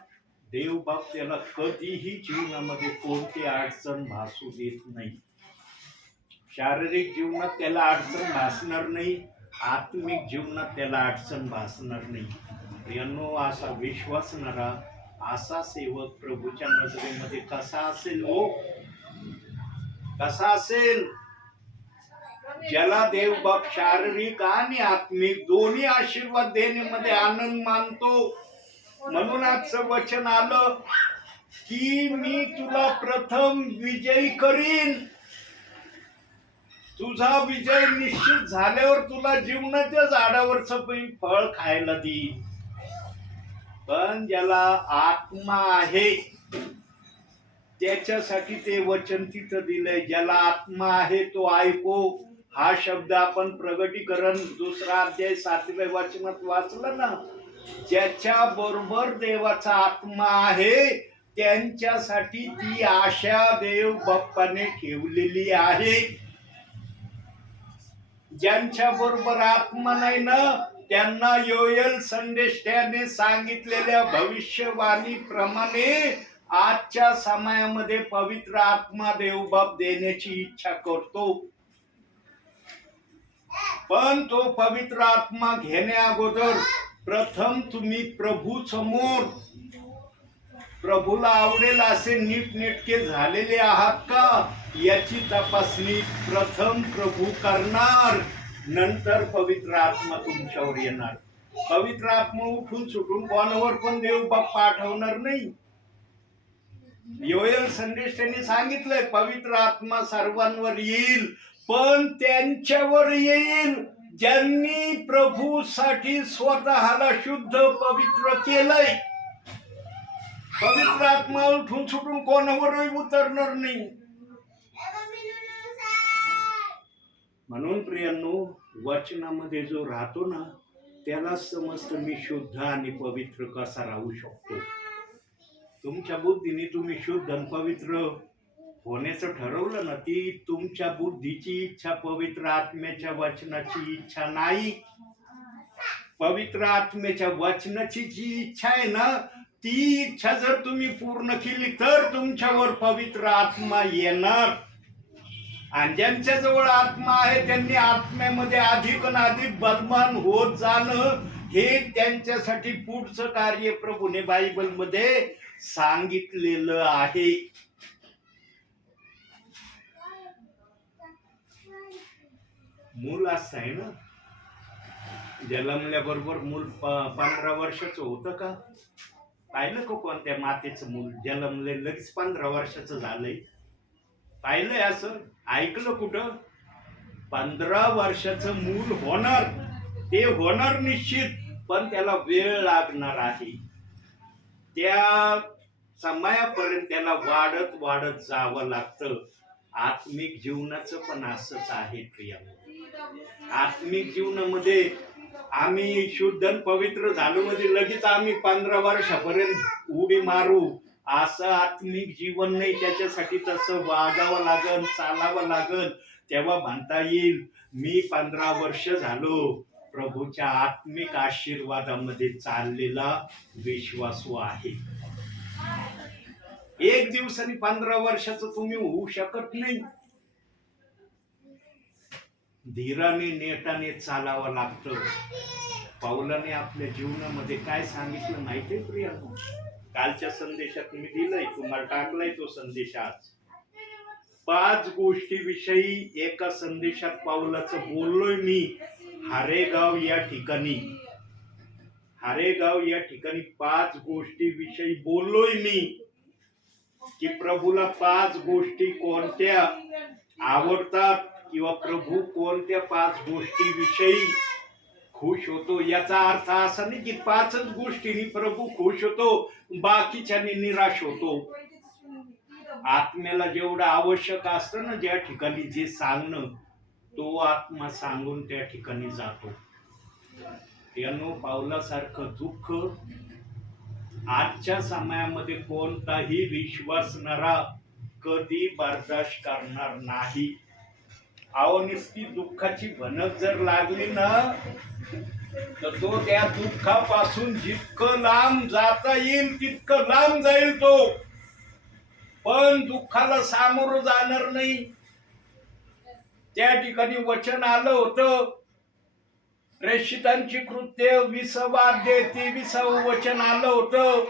देवबाप त्याला कधीही जीवनामध्ये कोणती अडचण भासू देत नाही. शारीरिक जीवनात त्याला अडचण भासणार नाही, आत्मिक जीवनात त्याला अडचण भासणार नाही. प्रियांनो, असा विश्वासणारा, असा सेवक प्रभूच्या नजरेमध्ये कसा असेल हो? कसा असेल? ज्याला देवबाप शारीरिक आणि आत्मिक दोन्ही आशीर्वाद देण्यामध्ये आनंद मानतो. म्हणून आजचं वचन आलं की मी तुला प्रथम विजयी करीन. तुझा विजय निश्चित झाल्यावर तुला जीवनाच्या झाडावरचं फळ खायला देईन. पण ज्याला आत्मा आहे त्याच्यासाठी ते वचन तिथं दिलंय. ज्याला आत्मा आहे तो ऐको. हा शब्द आपण प्रगटीकरण 2 अध्याय 7व्या वचनात वाचलं ना. ज्याच्या बरोबर देवाचा आत्मा आहे त्यांच्यासाठी ती आशा देव बाप्पाने ठेवलेली आहे. ज्यांच्या बरोबर आत्मा नाही ना, त्यांना योएल संदेश त्याने सांगितलेल्या भविष्यवाणीप्रमाणे आजच्या समयामध्ये पवित्र आत्मा देवबाप देण्याची इच्छा करतो. पण तो पवित्र आत्मा घेण्या अगोदर प्रथम तुम्ही प्रभू समोर, प्रभूला आवडेल असे नीटनेटके झालेले आहात का याची तपासणी प्रथम प्रभू करणार. नंतर पवित्र आत्मा तुमच्यावर येणार. पवित्र आत्मा उठून सुटून कोणावर पण देवबाप पाठवणार नाही. योएल संदेश त्यांनी सांगितलंय, पवित्र आत्मा सर्वांवर येईल, पण त्यांच्यावर येईल ज्यांनी प्रभूसाठी स्वतःला शुद्ध पवित्र केलंय. पवित्र आत्मा उठून सुटून कोणावरही उतरणार नाही. म्हणून प्रियांनो, वचनामध्ये जो राहतो ना त्याला समजतं मी शुद्ध आणि पवित्र कसा राहू शकतो. तुमच्या बुद्धीने तुम्ही शुद्ध आणि पवित्र होण्याचं ठरवलं ना, ती तुमच्या बुद्धीची इच्छा, पवित्र आत्म्याच्या वचनाची इच्छा नाही. पवित्र आत्म्याच्या वचनाची जी इच्छा आहे ना, ती इच्छा जर तुम्ही पूर्ण केली तर तुमच्यावर पवित्र आत्मा येणार. आणि ज्यांच्या जवळ आत्मा आहे त्यांनी आत्म्यामध्ये अधिक अधिक बलवान होत जाणं हे त्यांच्यासाठी पुढचं कार्य प्रभूने बायबलमध्ये सांगितलेलं आहे. मूल असं आहे ना, जन्मल्याबरोबर मूल 15 वर्षाचं होतं का? पाहिलं का कोणत्या मातेचं मूल जन्मले लगेच 15 वर्षाचं झालंय? पाहिलंय असं? ऐकलं कुठं? 15 वर्षाचं मूल होणार, ते होणार निश्चित, पण त्याला वेळ लागणार आहे. त्या समयापर्यंत त्याला वाढत वाढत जावं लागतं. आत्मिक जीवनाचं पण असंच आहे प्रियांनो. आत्मिक जीवनामध्ये आम्ही शुद्ध पवित्र झालो म्हणजे लगेच आम्ही 15 वर्षापर्यंत उडी मारू असं आत्मिक जीवन नाही. त्याच्यासाठी तसं वागावं लागल, चालावं लागल, तेव्हा म्हणता येईल मी 15 वर्ष झालो प्रभूच्या आत्मिक आशीर्वादामध्ये चाललेला विश्वासू आहे. एक दिवसाने 15 वर्षाचं तुम्ही होऊ शकत नाही. धीराने नेटाने चालावं लागतं. पाऊलाने आपल्या जीवनामध्ये काय सांगितलं माहितीये प्रियांनो? कालच्या संदेशात मी दिलंय, तुम्हाला टाकलाय तो संदेश आज. 5 गोष्टीविषयी एका संदेशात पाऊलाचं बोललोय मी. हारेगाव या ठिकाणी 5 गोष्टीविषयी बोललोय मी की प्रभूला 5 गोष्टी कोणत्या आवडतात किंवा प्रभू कोणत्या 5 गोष्टीविषयी खुश होतो. याचा अर्थ असा नाही की 5च गोष्टींनी प्रभू खुश होतो, बाकीच्यानी निराश होतो. आत्म्याला जेवढं आवश्यक असतं ना, ज्या ठिकाणी जे सांगणं, तो आत्मा सांगून त्या ठिकाणी जातो. यानो पावलासारखं दुःख आजच्या समयामध्ये कोणताही विश्वासणारा कधी बर्दाश्त करणार नाही. अहो नुसती दुःखाची भनक जर लागली ना तर तो त्या दुःखापासून जितकं लांब जाता येईल तितकं लांब जाईल तो, पण दुःखाला सामोरं जाणार नाही. त्या ठिकाणी वचन आलं होतं, प्रेषितांची कृत्य 20 अध्याय 23 वचन आलं होतं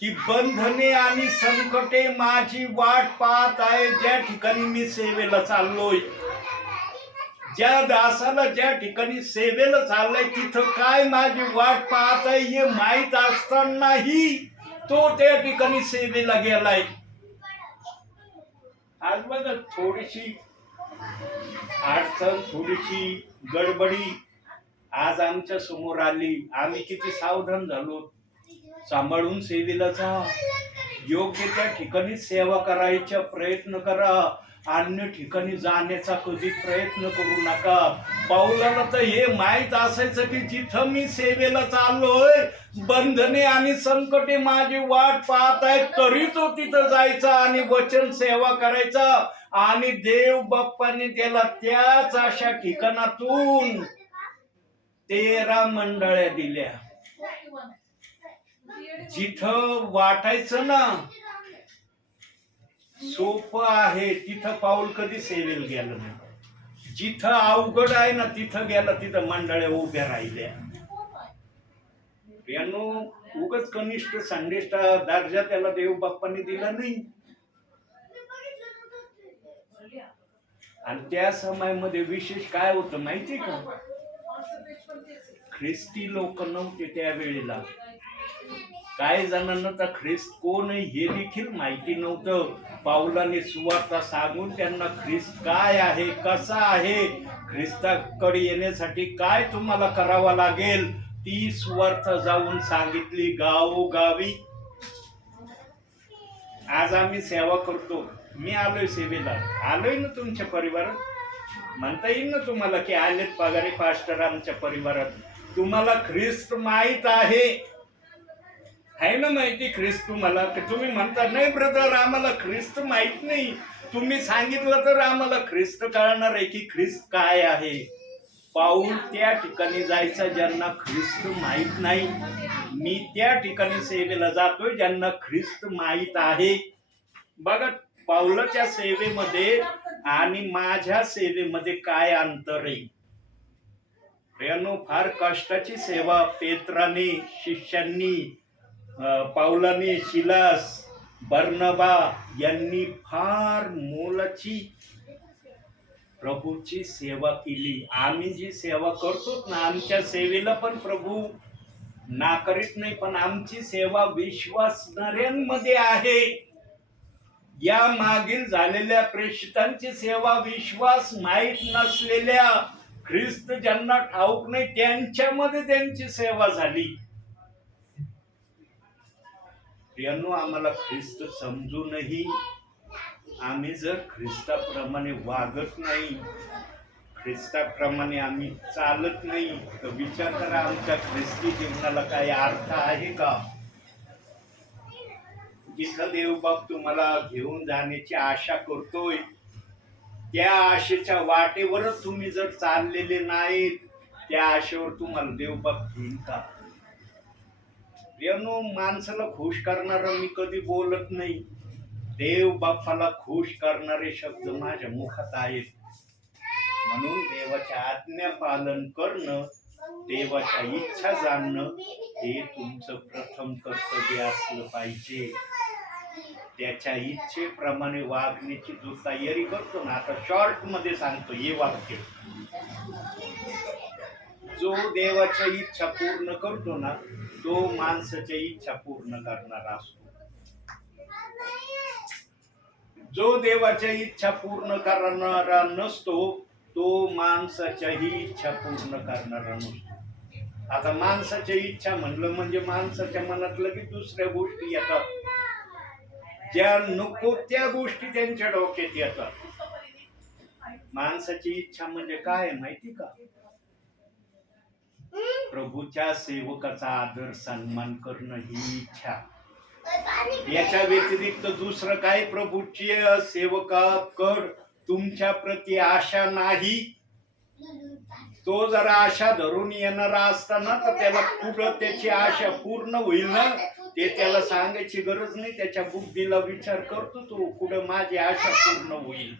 की बंधने आणि संकटे माझी वाट पाहत आहे. ज्या ठिकाणी मी सेवेला चाललोय, ज्या दासाला ज्या ठिकाणी सेवेला चाललाय तिथं काय माझी वाट पाहत आहे हे माहित असतानाही तो त्या ठिकाणी सेवेला गेलाय. आज बघा थोडीशी अडचण, थोडीशी गडबडी आज आमच्या समोर आली. आम्ही किती सावधान झालो. सांभाळून सेवेला जा, योग्य त्या ठिकाणी सेवा करायचा प्रयत्न करा, अन्य ठिकाणी जाण्याचा कधी प्रयत्न करू नका. पाऊलाला तर हे माहित असायचं की जिथं मी सेवेला चाललोय बंधने आणि संकटे माझी वाट पाहत आहेत, तरी तो तिथं जायचा आणि वचन सेवा करायचा. आणि देव बाप्पाने त्याला त्याच अशा ठिकाणातून 13 मंडळ्या दिल्या. जिथं वाटायचं ना सोपं आहे तिथं पाऊल कधी सेवेला गेलं नाही. जिथं अवघड आहे ना तिथं गेला, तिथं मंडळ्या उभ्या राहिल्या. यानो उगाच कनिष्ठ संदेष्ट दर्जा त्याला देव बाप्पांनी दिला नाही. आणि त्या समयामध्ये विशेष काय होतं माहिती का? ख्रिस्ती लोक नव्हते त्यावेळेला. काही जणांना तर ख्रिस्त कोण आहे हे देखील माहिती नव्हतं. पाऊलाने सुवार्ता सांगून त्यांना ख्रिस्त काय आहे, कसा आहे, ख्रिस्ताकडे येण्यासाठी काय तुम्हाला करावं लागेल ती सुवार्ता जाऊन सांगितली गावोगावी. आज आम्ही सेवा करतो. मी आलोय सेवेला, आलोय ना तुमच्या परिवारात. म्हणता येईल ना तुम्हाला की आलेत पगारी पास्टर आमच्या परिवारात. तुम्हाला ख्रिस्त माहित आहे ना? माहिती ख्रिस्त तुम्हाला? तुम्ही म्हणता नाही ब्रदर आम्हाला ख्रिस्त माहित नाही. तुम्ही सांगितलं तर आम्हाला ख्रिस्त कळणार आहे की ख्रिस्त काय आहे. पाऊल त्या ठिकाणी जायचं ज्यांना ख्रिस्त माहित नाही. मी त्या ठिकाणी सेवेला जातोय ज्यांना ख्रिस्त माहित आहे. बघा, पाऊलाच्या सेवेमध्ये आणि माझ्या सेवेमध्ये काय अंतर आहे. प्रियानो, फार कष्टाची सेवा पेत्राने, शिष्यांनी, पाऊलाने, शिलास, बर्नबा यांनी फार मोलाची प्रभूची सेवा केली. आम्ही जी सेवा करतो ना, आमच्या सेवेला पण प्रभू नाकारित नाही, पण आमची सेवा विश्वासणाऱ्यांमध्ये आहे. या मागील झालेल्या प्रेषितांची सेवा विश्वास माहीत नसलेल्या, ख्रिस्त ज्यांना ठाऊक नाही त्यांच्यामध्ये त्यांची सेवा झाली. प्रियांनो, आम्हाला ख्रिस्त समजूनही आम्ही जर ख्रिस्ताप्रमाणे वागत नाही, ख्रिस्ताप्रमाणे आम्ही चालत नाही, तर विचार करा आमच्या ख्रिस्ती जीवनाला काही अर्थ आहे का? जिथं देवबाप तुम्हाला घेऊन जाण्याची आशा करतोय, त्या आशेच्या वाटेवरच तुम्ही जर चाललेले नाहीत, त्या आशेवर तुम्हाला देवबाप घेईन का? माणसाला खुश करणारं मी कधी बोलत नाही. देव बाप्पाला खुश करणारे शब्द माझ्या मुखात आहेत. म्हणून देवाच्या आज्ञा पालन करणं, देवाच्या इच्छा जाणणं हे तुमचं प्रथम कर्तव्य असलं पाहिजे. त्याच्या इच्छेप्रमाणे वागण्याची जो तयारी करतो ना, आता शॉर्ट मध्ये सांगतो हे वाक्य, जो देवाच्या इच्छा पूर्ण करतो ना, तो माणसाच्या इच्छा पूर्ण करणारा असतो. जो देवाच्या इच्छा पूर्ण करणारा नसतो, तो माणसाच्याही इच्छा पूर्ण करणारा नसतो. आता माणसाच्या इच्छा म्हणलं म्हणजे माणसाच्या मनात लगेच दुसऱ्या गोष्टी येतात, ज्या नको त्या गोष्टी त्यांच्या डोक्यात येतात. माणसाची इच्छा म्हणजे काय माहिती का? प्रभूच्या सेवकाचा आदर सन्मान करणं ही इच्छा. याच्या व्यतिरिक्त दुसरं काही प्रभूची सेवकाकड तुमच्या प्रती आशा नाही. तो जर आशा धरून येणारा असताना तर त्याला पुढं त्याची आशा पूर्ण होईल ना, ते त्याला सांगायची गरज नाही. त्याच्या बुद्धीला विचार करतो तो, पुढं माझी आशा पूर्ण होईल.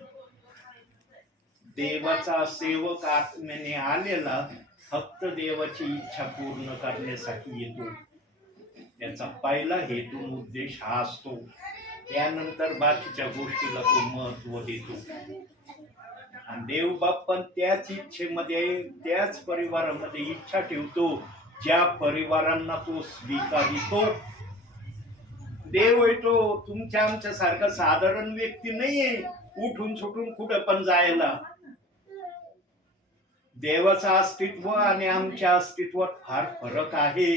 देवाचा सेवक आत्म्याने आलेला फक्त देवाची इच्छा पूर्ण करण्यासाठी येतो. त्याचा पहिला हेतू उद्देश हा असतो. त्यानंतर बाकीच्या गोष्टीला तो महत्व देतो. आणि देवबाप पण त्याच इच्छेमध्ये, त्याच परिवारामध्ये इच्छा ठेवतो ज्या परिवारांना तो स्वीकारितो. देव येतो तुमच्या आमच्या सारखा साधारण व्यक्ती नाहीये, उठून सुटून कुठं पण जायला. देवाचं अस्तित्व आणि आमच्या अस्तित्वात फार फरक आहे.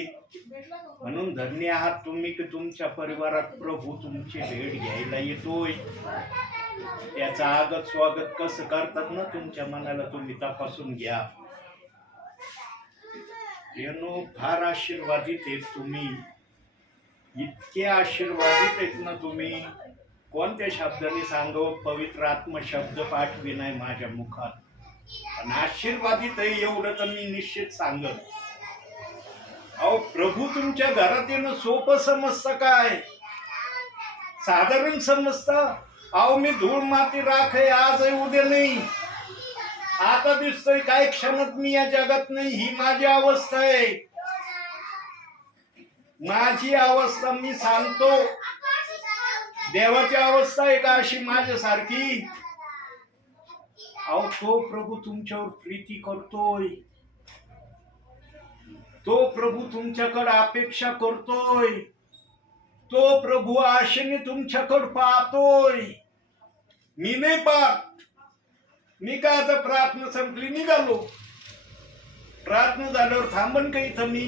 म्हणून धन्य आहात तुम्ही की तुमच्या परिवारात प्रभू तुमची भेट घ्यायला येतोय. त्याचं आगत स्वागत कसं करतात ना, तुमच्या मनाला तुम्ही तपासून घ्या. फार आशीर्वादित आहेत तुम्ही, इतके आशीर्वादित आहेत ना तुम्ही. कोणत्या शब्दाने सांगावं, पवित्र आत्मा शब्द पाठवी नाही माझ्या मुखात, पण आशीर्वादित आहे एवढं तर मी निश्चित सांगत. अहो, प्रभू तुमच्या घरात येणं सोपं समजतं काय? साधारण समजतं? अहो, मी धूळ माती राख आहे, आज आहे उद्या नाही. आता दिसतोय काही क्षणात मी या जगात नाही, ही माझी अवस्था आहे. माझी अवस्था मी सांगतो. देवाची अवस्था आहे का अशी माझ्यासारखी? अहो, तो प्रभू तुमच्यावर प्रीती करतोय, तो प्रभू तुमच्याकडे अपेक्षा करतोय, तो प्रभू आशेने तुमच्याकडे पाहतोय. मी नाही पाहत. मी काय आता प्रार्थना संपली निघालो, प्रार्थना झाल्यावर थांबन का इथं? मी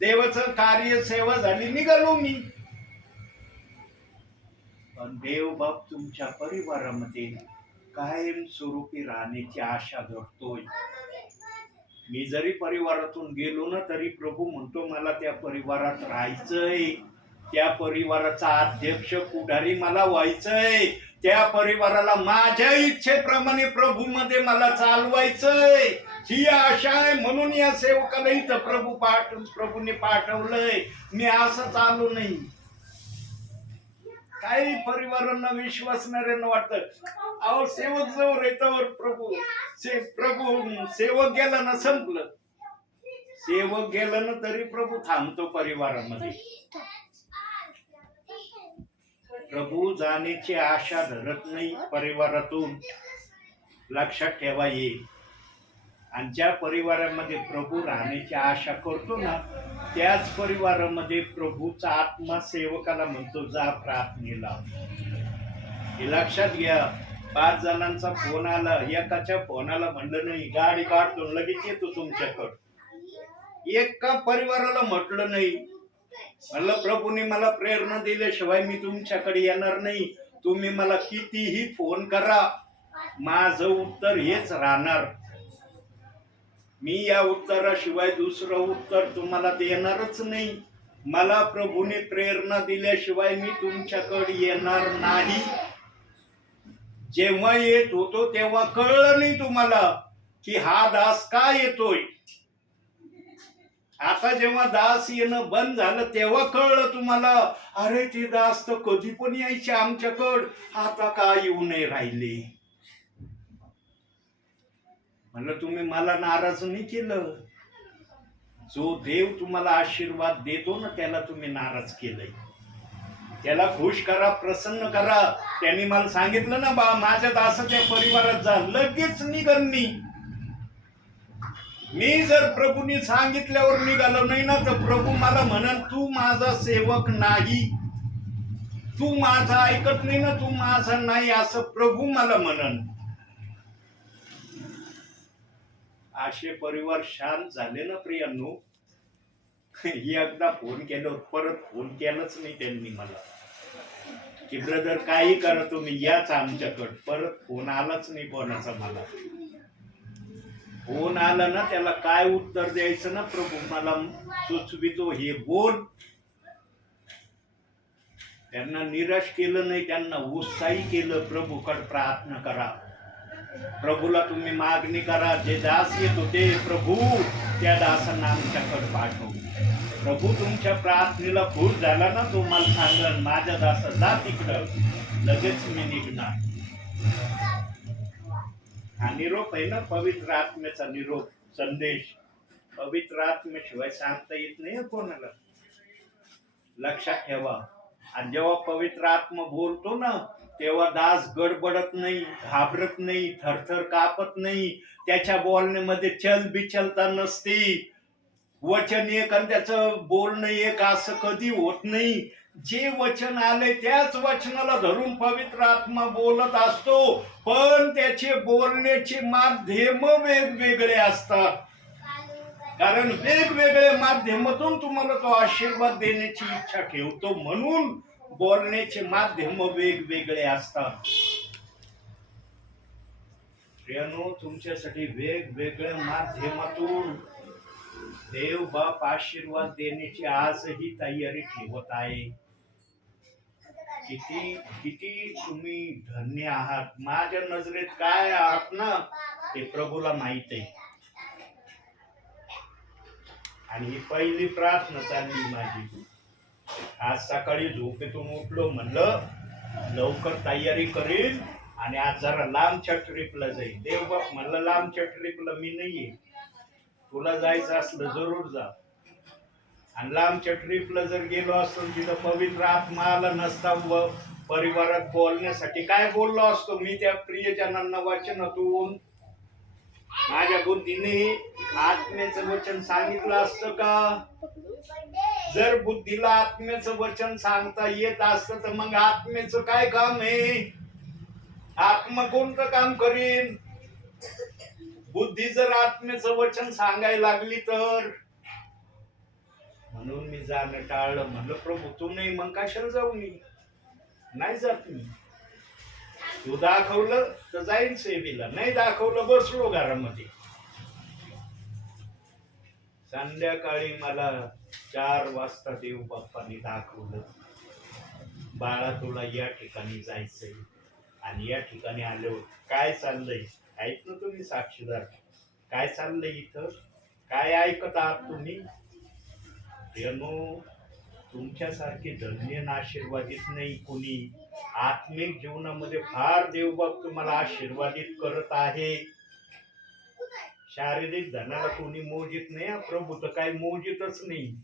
देवाचं कार्य सेवा झाली निघालो मी. पण देव बाप तुमच्या परिवारामध्ये कायम स्वरूपी राहण्याची आशा धरतोय. मी जरी परिवारातून गेलो ना, तरी प्रभू म्हणतो मला त्या परिवारात राहायचंय, त्या परिवाराचा अध्यक्ष पुढारी मला व्हायचंय, त्या परिवाराला माझ्या इच्छेप्रमाणे प्रभू मध्ये मला चालवायचंय ही आशा आहे, म्हणून या सेवकाला इथं प्रभूने पाठवलंय. मी असं चालू नाही. काही परिवारांना विश्वासणाऱ्यांना वाटत अहो सेवक जवळ येतावर प्रभू सेवक गेला ना संपलं. सेवक गेला ना तरी प्रभू थांबतो परिवारामध्ये. प्रभू जाण्याची आशा धरत नाही परिवारातून. लक्षात ठेवा येईल. आणि ज्या परिवारामध्ये प्रभू राहण्याची आशा करतो ना त्याच परिवारामध्ये प्रभूचा आत्मा सेवकाला म्हणतो जा प्रार्थनेला. हे लक्षात घ्या. 5 जणांचा फोन आला, एकाच्या फोनाला म्हणलं नाही गाडी काढतो लगेच येतो तुमच्याकडं. एका परिवाराला म्हटलं नाही, म्हणलं प्रभूने मला प्रेरणा दिल्याशिवाय मी तुमच्याकडे येणार नाही. तुम्ही मला कितीही फोन करा, माझं उत्तर हेच राहणार. मी या उत्तराशिवाय दुसरं उत्तर तुम्हाला देणारच नाही. मला प्रभूने प्रेरणा दिल्याशिवाय मी तुमच्याकडे येणार नाही. जेव्हा येत होतो तेव्हा कळलं नाही तुम्हाला की हा दास का येतोय. आता जेव्हा दास येणं बंद झालं तेव्हा कळलं तुम्हाला, अरे ते दास तर कधी पण यायचे आमच्याकडं, आता का येऊ नाही राहिले. म्हणलं तुम्ही मला नाराज नाही केलं. जो देव तुम्हाला आशीर्वाद देतो ना त्याला तुम्ही नाराज केलंय. त्याला खुश करा, प्रसन्न करा. त्यांनी मला सांगितलं ना बा माझ्या दासाच्या परिवारात जा, लगेच निघन मी जर प्रभूंनी सांगितल्यावर निघालो नाही ना तर प्रभू मला म्हणन तू माझा सेवक नाही, तू माझा ऐकत नाही ना, तू माझा नाही, असं प्रभू मला म्हणन. असे परिवार शांत झाले ना प्रियांनो. एकदा फोन केल्यावर परत फोन केलाच नाही त्यांनी मला की ब्रदर काही करा तुम्ही याच आमच्याकडं. परत फोन आलाच नाही कोणाचा. मला फोन आला ना त्याला काय उत्तर द्यायचं ना प्रभू मला सुचवितो हे बोल. त्यांना निराश केलं नाही, त्यांना उत्साही केलं. प्रभूकडे प्रार्थना करा, प्रभूला तुम्ही मागणी करा. जे दास येत होते प्रभू त्या दासांना आमच्याकडे पाठव. प्रभू तुमच्या प्रार्थनेला खुश झाला ना तो मला सांगन माझ्या दासा जा तिकडं, लगेच मी निघणार. हा निरोप आहे ना पवित्र आत्म्याचा निरोप संदेश. पवित्र आत्म्याशिवाय सांगता येत नाही कोणाला. लक्षात ठेवा. आणि जेव्हा पवित्र आत्मा बोलतो ना तेव्हा दास गडबडत नाही, घाबरत नाही, थरथर कापत नाही. त्याच्या बोलण्यामध्ये चल बिचलता नसते. वचन एक आणि त्याचं बोलणं एक असं कधी होत नाही. जे वचन आले त्याच वचनाला धरून पवित्र आत्मा बोलत असतो, पण त्याचे बोलण्याचे माध्यम वेगवेगळे असतात. कारण वेगवेगळ्या माध्यमातून तुम्हाला तो आशीर्वाद देण्याची इच्छा ठेवतो, म्हणून बोलण्याचे माध्यम वेगवेगळे असतात. प्रियांनो तुमच्यासाठी वेगवेगळ्या माध्यमातून देव बाप आशीर्वाद देण्याची आजही तयारी ठेवत आहे. किती किती तुम्ही धन्य आहात. माझ्या नजरेत काय आहात ना ते प्रभूला माहित आहे. आणि ही पहिली प्रार्थना चालली माझी. आज सकाळी झोपेतून उठलो, म्हणलं लवकर तयारी करील आणि आज जरा लांबच्या ट्रिपला जाईल. देवबाप म्हणलं लांबच्या ट्रिपला मी नाहीये, तुला जायचं असलं जरूर जा. आणि लांबच्या ट्रिपला जर गेलो असतो तिथं पवित्र आत्मा आला नसता व परिवारात बोलण्यासाठी काय बोललो असतो मी त्या प्रियजनांना वचनातून. माझ्या बुद्धीने आत्म्याचं वचन सांगितलं असतं का? जर बुद्धीला आत्म्याचं वचन सांगता येत असतं तर मग आत्म्याचं काय काम आहे? आत्मा कोणतं काम करीन? बुद्धी जर आत्म्याचं वचन सांगायला लागली तर. म्हणून मी जाणं टाळलं. म्हणलं प्रभू तू नाही मग कशाला जाऊ, मी नाही जात. मी तू दाखवलं तर जाईन सेवेला, नाही दाखवलं बसलो घरामध्ये. संध्याकाळी मला 4 वाजता देव बाप्पांनी दाखवलं, बाळा तुला या ठिकाणी जायचंय आणि या ठिकाणी आल्यावर काय चाललंय ऐक ना तुम्ही साक्षीदार, काय चाललंय इथं, काय ऐकत आहात तुम्ही? प्रियनो, तुमच्यासारखे धन्य ना आशीर्वादित नाही कोणी. आत्मिक जीवनामध्ये फार देवबाप तुम्हाला आशीर्वादित करत आहे. शारीरिक धनाला कोणी मोजित नाही, प्रभू तर काही मोजितच नाही.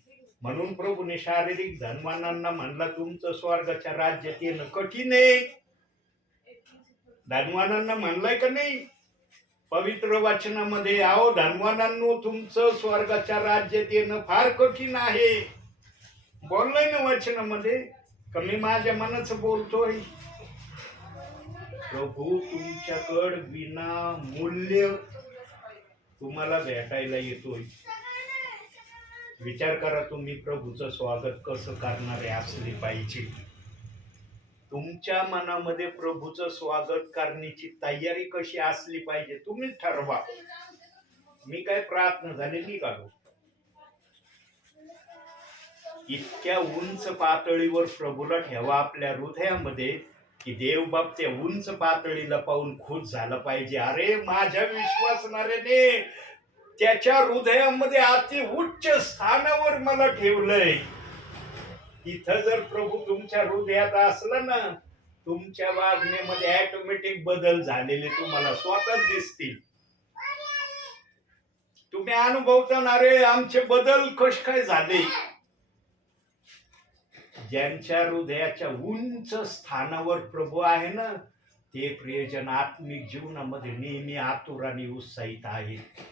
म्हणून प्रभूने शारीरिक धनवानांना म्हणला तुमचं स्वर्गाच्या राज्यात येणं कठीण आहे. धनवानांना म्हणलाय का नाही पवित्र वचनामध्ये, आओ धनवानांनो तुमचं स्वर्गाच्या राज्यात येणं फार कठीण आहे. बोललंय ना वचनामध्ये, कमी माझ्या मनाचं बोलतोय. प्रभू तुमच्याकडे विना मूल्य तुम्हाला भेटायला येतोय. विचार करा तुम्ही प्रभूचं स्वागत कसं करणारे असले पाहिजे. तुमच्या मनामध्ये प्रभूचं स्वागत करण्याची तयारी कशी असली पाहिजे तुम्हीच ठरवा. मी काय प्रार्थना झालेली काढू. इतक्या उंच पातळीवर प्रभूला ठेवा आपल्या हृदयामध्ये की देवबाप त्या उंच पातळीला पाहून खुश झाला पाहिजे. अरे माझ्या विश्वासणाऱ्याने त्याच्या हृदयामध्ये अति उच्च स्थानावर मला ठेवलंय. इथं जर प्रभू तुमच्या हृदयात असला ना, तुमच्या वागण्यामध्ये ऑटोमॅटिक बदल झालेले तुम्हाला स्वतःच दिसतील. तुम्ही अनुभवता ना, रे आमचे बदल कश काय झाले. ज्यांच्या हृदयाच्या उंच स्थानावर प्रभू आहे ना, ते प्रियजन आत्मिक जीवनामध्ये नेहमी आतुराने उत्साहित आहेत.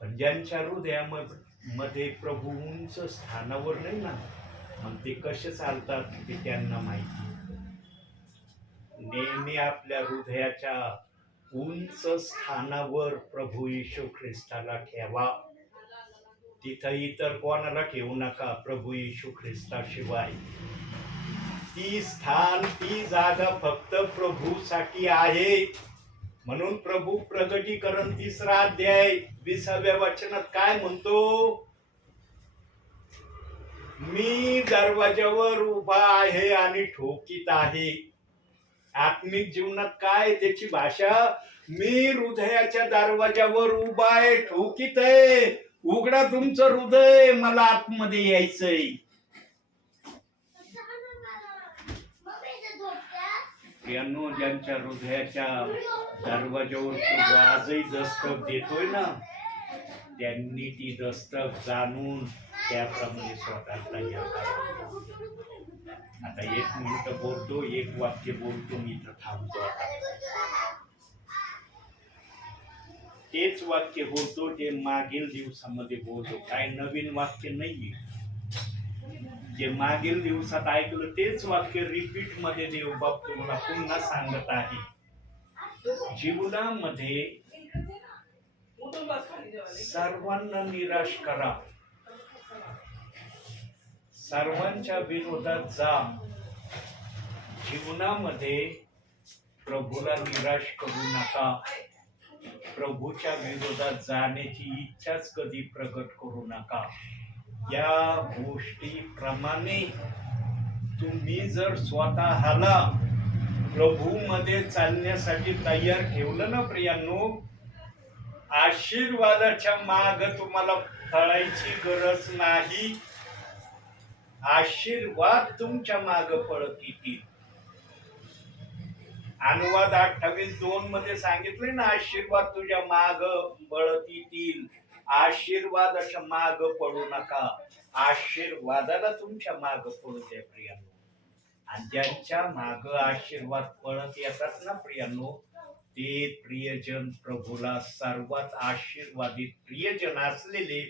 पण ज्यांच्या हृदयामध्ये प्रभू उंच स्थानावर नाही ना, मग ते कसे चालतात ते त्यांना माहिती. नेहमी आपल्या हृदयाच्या उंच स्थानावर प्रभू येशू ख्रिस्ताला ठेवा. तिथं इतर कोणाला ठेवू नका, प्रभू येशू ख्रिस्ताशिवाय. ती स्थान, ती जागा फक्त प्रभूसाठी आहे. म्हणून प्रभू प्रगटीकरण 3 अध्याय 20व्या वचनात काय म्हणतो, मी दरवाजावर उभा आहे आणि ठोकीत आहे. आत्मिक जीवनात काय त्याची भाषा, मी हृदयाच्या दरवाजावर उभा आहे, ठोकीत आहे, उघडा तुमचं हृदय, मला आतमध्ये यायचंय. यांनो ज्यांच्या हृदयाच्या दरवाजावर आजही दस्तक देतोय ना, त्यांनी ती दस्तक जाणून त्याप्रमाणे स्वतः तयार करावं. आता 1 मिनिट बोलतो, 1 वाक्य बोलतो, मी तर थांबतो. आता तेच वाक्य बोलतो जे मागील दिवसामध्ये बोलतो, काय नवीन वाक्य नाहीये. जे मागील दिवसात ऐकलं तेच वाक्य रिपीट मध्ये देवबाप तुम्हाला पुन्हा सांगत आहे. जीवनामध्ये सर्वांना निराश करा, सर्वांच्या विरोधात जा. जीवनामध्ये प्रभूला निराश करू नका. प्रभूच्या विरोधात जाण्याची इच्छाच कधी प्रकट करू नका. या गोष्टीप्रमाणे तुम्ही जर स्वतःला प्रभूमध्ये चालण्यासाठी तयार ठेवलं ना प्रियांनो, आशीर्वादाच्या माग तुम्हाला पळायची गरज नाही. आशीर्वाद तुमच्या माग पळत येतील. अनुवाद 28:2 मध्ये सांगितले ना, आशीर्वाद तुझ्या माग पळत येतील. आशीर्वादाच्या माग पळू नका, आशीर्वादाला तुमच्या माग पळू द्या प्रियांनो. आणि ज्यांच्या माग आशीर्वाद पळत येतात ना प्रियांनो, ते प्रियजन प्रभूला सर्वात आशीर्वादित प्रियजन असलेले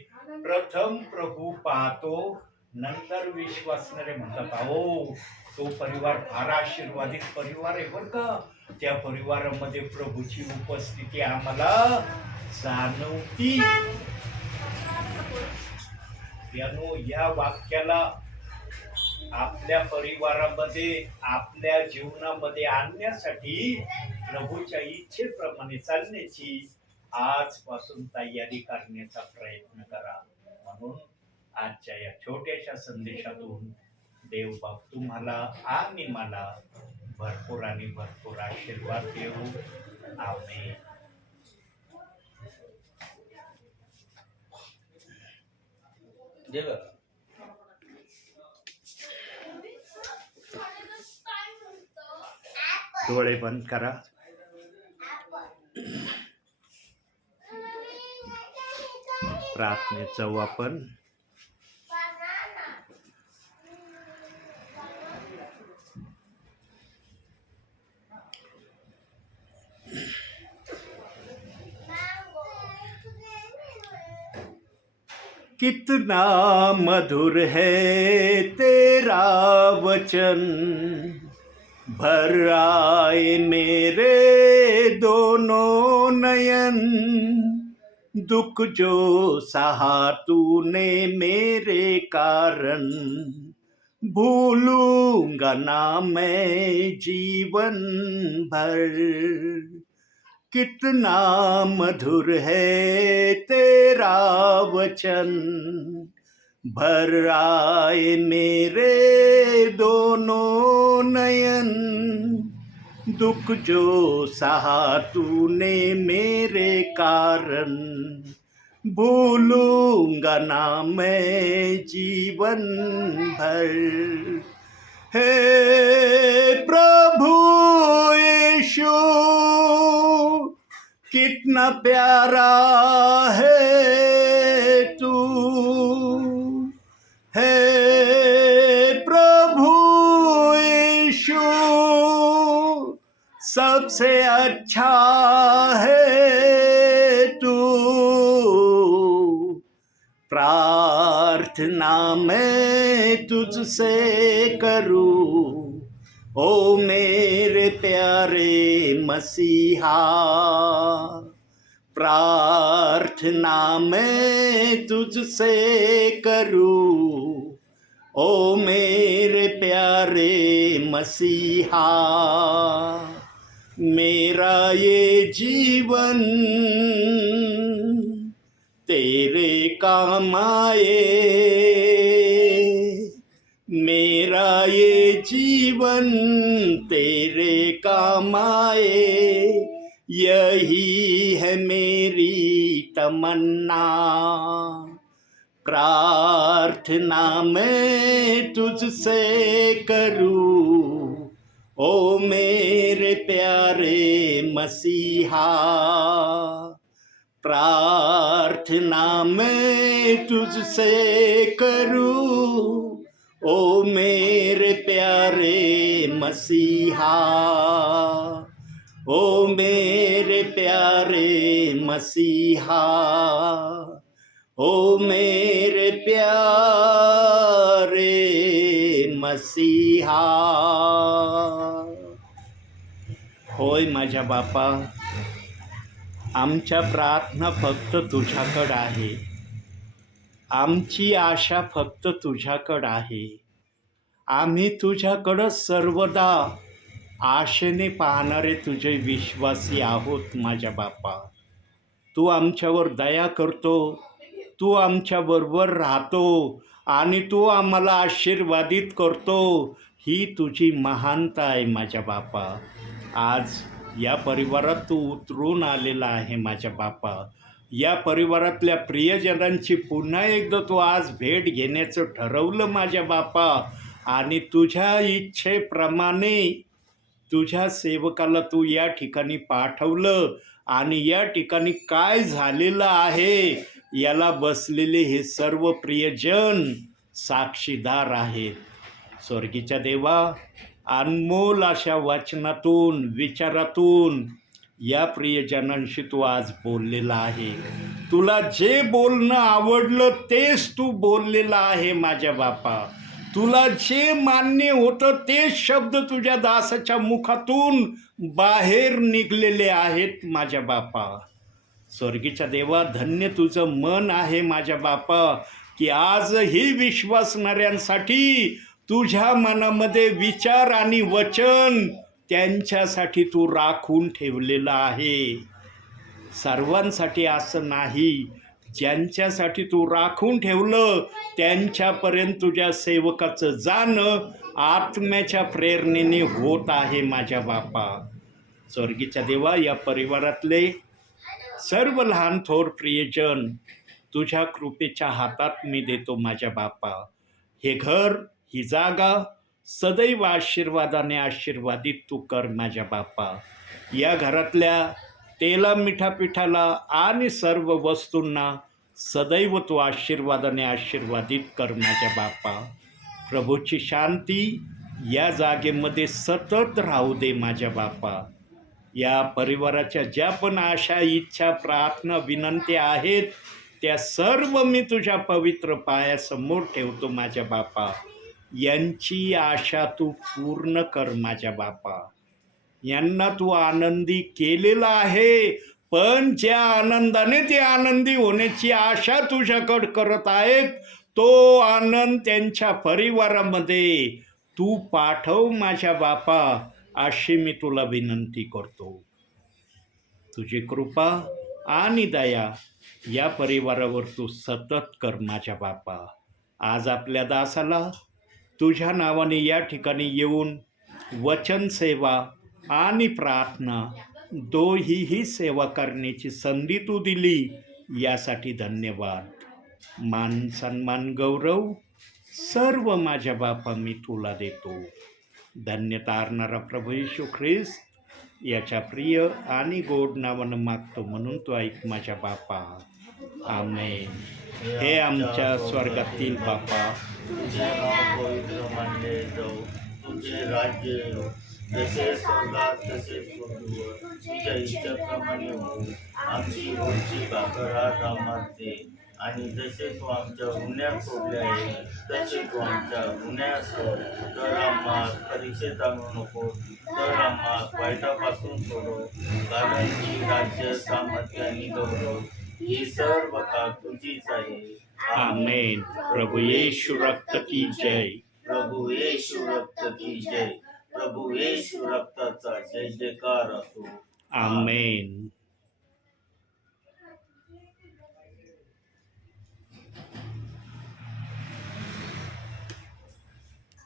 प्रथम प्रभू पाहतो, नंतर विश्वासणारे म्हणतात अहो तो परिवार फार आशीर्वादित परिवार आहे बरं का. त्या परिवारामध्ये प्रभूची उपस्थिती आम्हाला जाणवती. या वाक्याला आपल्या परिवारामध्ये, आपल्या जीवनामध्ये आणण्यासाठी प्रभूच्या इच्छेप्रमाणे चालण्याची आजपासून तयारी करण्याचा प्रयत्न करा. म्हणून आजच्या या छोट्याशा संदेशातून देवबाप तुम्हाला आणि मला भरपूर आणि भरपूर आशीर्वाद देऊ. आमेन. डोळे बंद करा. प्रार्थनेत जाऊ आपण. कितना मधुर है तेरा वचन, भर आए मेरे दोनों नयन, दुख जो सहा तूने मेरे कारण, भूलूंगा ना मैं जीवन भर. कितना मधुर है तेरा वचन, भर आए मेरे दोनों नयन, दुख जो सहा तूने मेरे कारण, भूलूंगा ना मैं जीवन भर. हे प्रभु यीशु कितना प्यारा है तू, हे प्रभु यीशु सबसे अच्छा है तू. प्रार्थना मैं तुझसे करूं, ओ मेरे प्यारे मसीहा. प्रार्थना मैं तुझसे करूं, ओ मेरे प्यारे मसीहा. मेरा ये जीवन तेरे काम आए, मेरा ये जीवन तेरे काम आए, यही है मेरी तमन्ना. प्रार्थना मैं तुझसे करूं, ओ मेरे प्यारे मसीहा. प्रार्थना मैं तुझसे करूं, ओ मेरे प्यारे मसीहा. ओ मेरे प्यारे मसीहा, ओ मेरे प्यारे मसीहा. होय माझ्या बापा, आमच्या प्रार्थना फक्त तुझ्याकडं आहे. आमची आशा फक्त तुझ्याकडं आहे. आम्ही तुझ्याकडं सर्वदा आशेने पाहणारे तुझे विश्वासी आहोत माझ्या बापा. तू आमच्यावर दया करतो, तू आमच्याबरोबर राहतो आणि तू आम्हाला आशीर्वादित करतो. ही तुझी महानता आहे माझ्या बापा. आज या परिवारात तू उतरून आलेला आहे माझ्या बापा. या परिवारातल्या प्रियजनांची पुन्हा एकदा तू आज भेट घेण्याचं ठरवलं माझ्या बापा. आणि तुझ्या इच्छेप्रमाणे तुझ्या सेवकाला तू या ठिकाणी पाठवलं. आणि या ठिकाणी काय झालेलं आहे याला बसलेले हे सर्व प्रियजन साक्षीदार आहेत. स्वर्गीच्या देवा, अनमोल अशा वचनातून विचारातून या प्रियजनांशी तू आज बोललेला आहे. तुला जे बोलणं आवडलं तेच तू बोललेलं आहे माझ्या बापा. तुला जे मान्य होतं तेच शब्द तुझ्या दासाच्या मुखातून बाहेर निघलेले आहेत माझ्या बापा. स्वर्गीच्या देवा, धन्य तुझं मन आहे माझ्या बापा की आजही विश्वासणाऱ्यांसाठी तुझ्या मनामध्ये विचार आणि वचन त्यांच्यासाठी तू राखून ठेवलेलं आहे. सर्वांसाठी असं नाही, ज्यांच्यासाठी तू राखून ठेवलं त्यांच्यापर्यंत तुझ्या सेवकाचं जाणं आत्म्याच्या प्रेरणेने होत आहे माझ्या बापा. स्वर्गीच्या देवा, या परिवारातले सर्व लहान थोर प्रियजन तुझ्या कृपेच्या हातात मी देतो माझ्या बापा. हे घर, ही जागा सदैव आशीर्वादाने आशीर्वादित तू कर माझ्या बापा. या घरातल्या तेला, मिठा, पिठाला आणि सर्व वस्तूंना सदैव तू आशीर्वादाने आशीर्वादित कर माझ्या बापा. प्रभूची शांती या जागेमध्ये सतत राहू दे माझ्या बापा. या परिवाराच्या ज्या पण आशा, इच्छा, प्रार्थना, विनंत्या आहेत त्या सर्व मी तुझ्या पवित्र पायासमोर ठेवतो माझ्या बापा. यांची आशा तू पूर्ण कर माझ्या बापा. यांना तू आनंदी केलेला आहे, पण ज्या आनंदाने ते आनंदी होण्याची आशा तुझ्याकडं करत आहेत तो आनंद त्यांच्या परिवारामध्ये तू पाठव माझ्या बापा, अशी मी तुला विनंती करतो. तुझी कृपा आणि दया या परिवारावर तू सतत कर माझ्या बापा. आज आपल्या दासाला तुझ्या नावाने या ठिकाणी येऊन वचन सेवा आणि प्रार्थना दोहीही सेवा करण्याची संधी तू दिली, यासाठी धन्यवाद. मान, सन्मान, गौरव सर्व माझ्या बापा मी तुला देतो. धन्य तारणारा प्रभू येशू ख्रिस्त याच्या प्रिय आणि गोड नावानं मागतो, म्हणून तो ऐक माझ्या बापा. आमेन. हे आमच्या स्वर्गातील बापा, तुझे नाव पवित्र मानले जाऊ, तुझे राज्य येऊ, जसे स्वर्गात तसे पृथ्वीवर, तुझ्या इच्छेप्रमाणे होऊ. आमची रोजची भाकर आज आम्हाला दे, आणि जसे तू आमच्या गुन्ह्यात सोडले आहे तसे तू आमच्या गुन्ह्यात सोड. तर आम्हाला परीक्षेत आणू नको, तर आम्हाला वाईटापासून सोडव. कारण की राज्य, सामर्थ्य आणि गौरव ही सर्व काळ तुझीच आहे. आमेन. प्रभू येशू रक्त की जय. प्रभू येशू रक्त की जय. प्रभू येशू रक्ताचा जय जयकार असो. आमेन.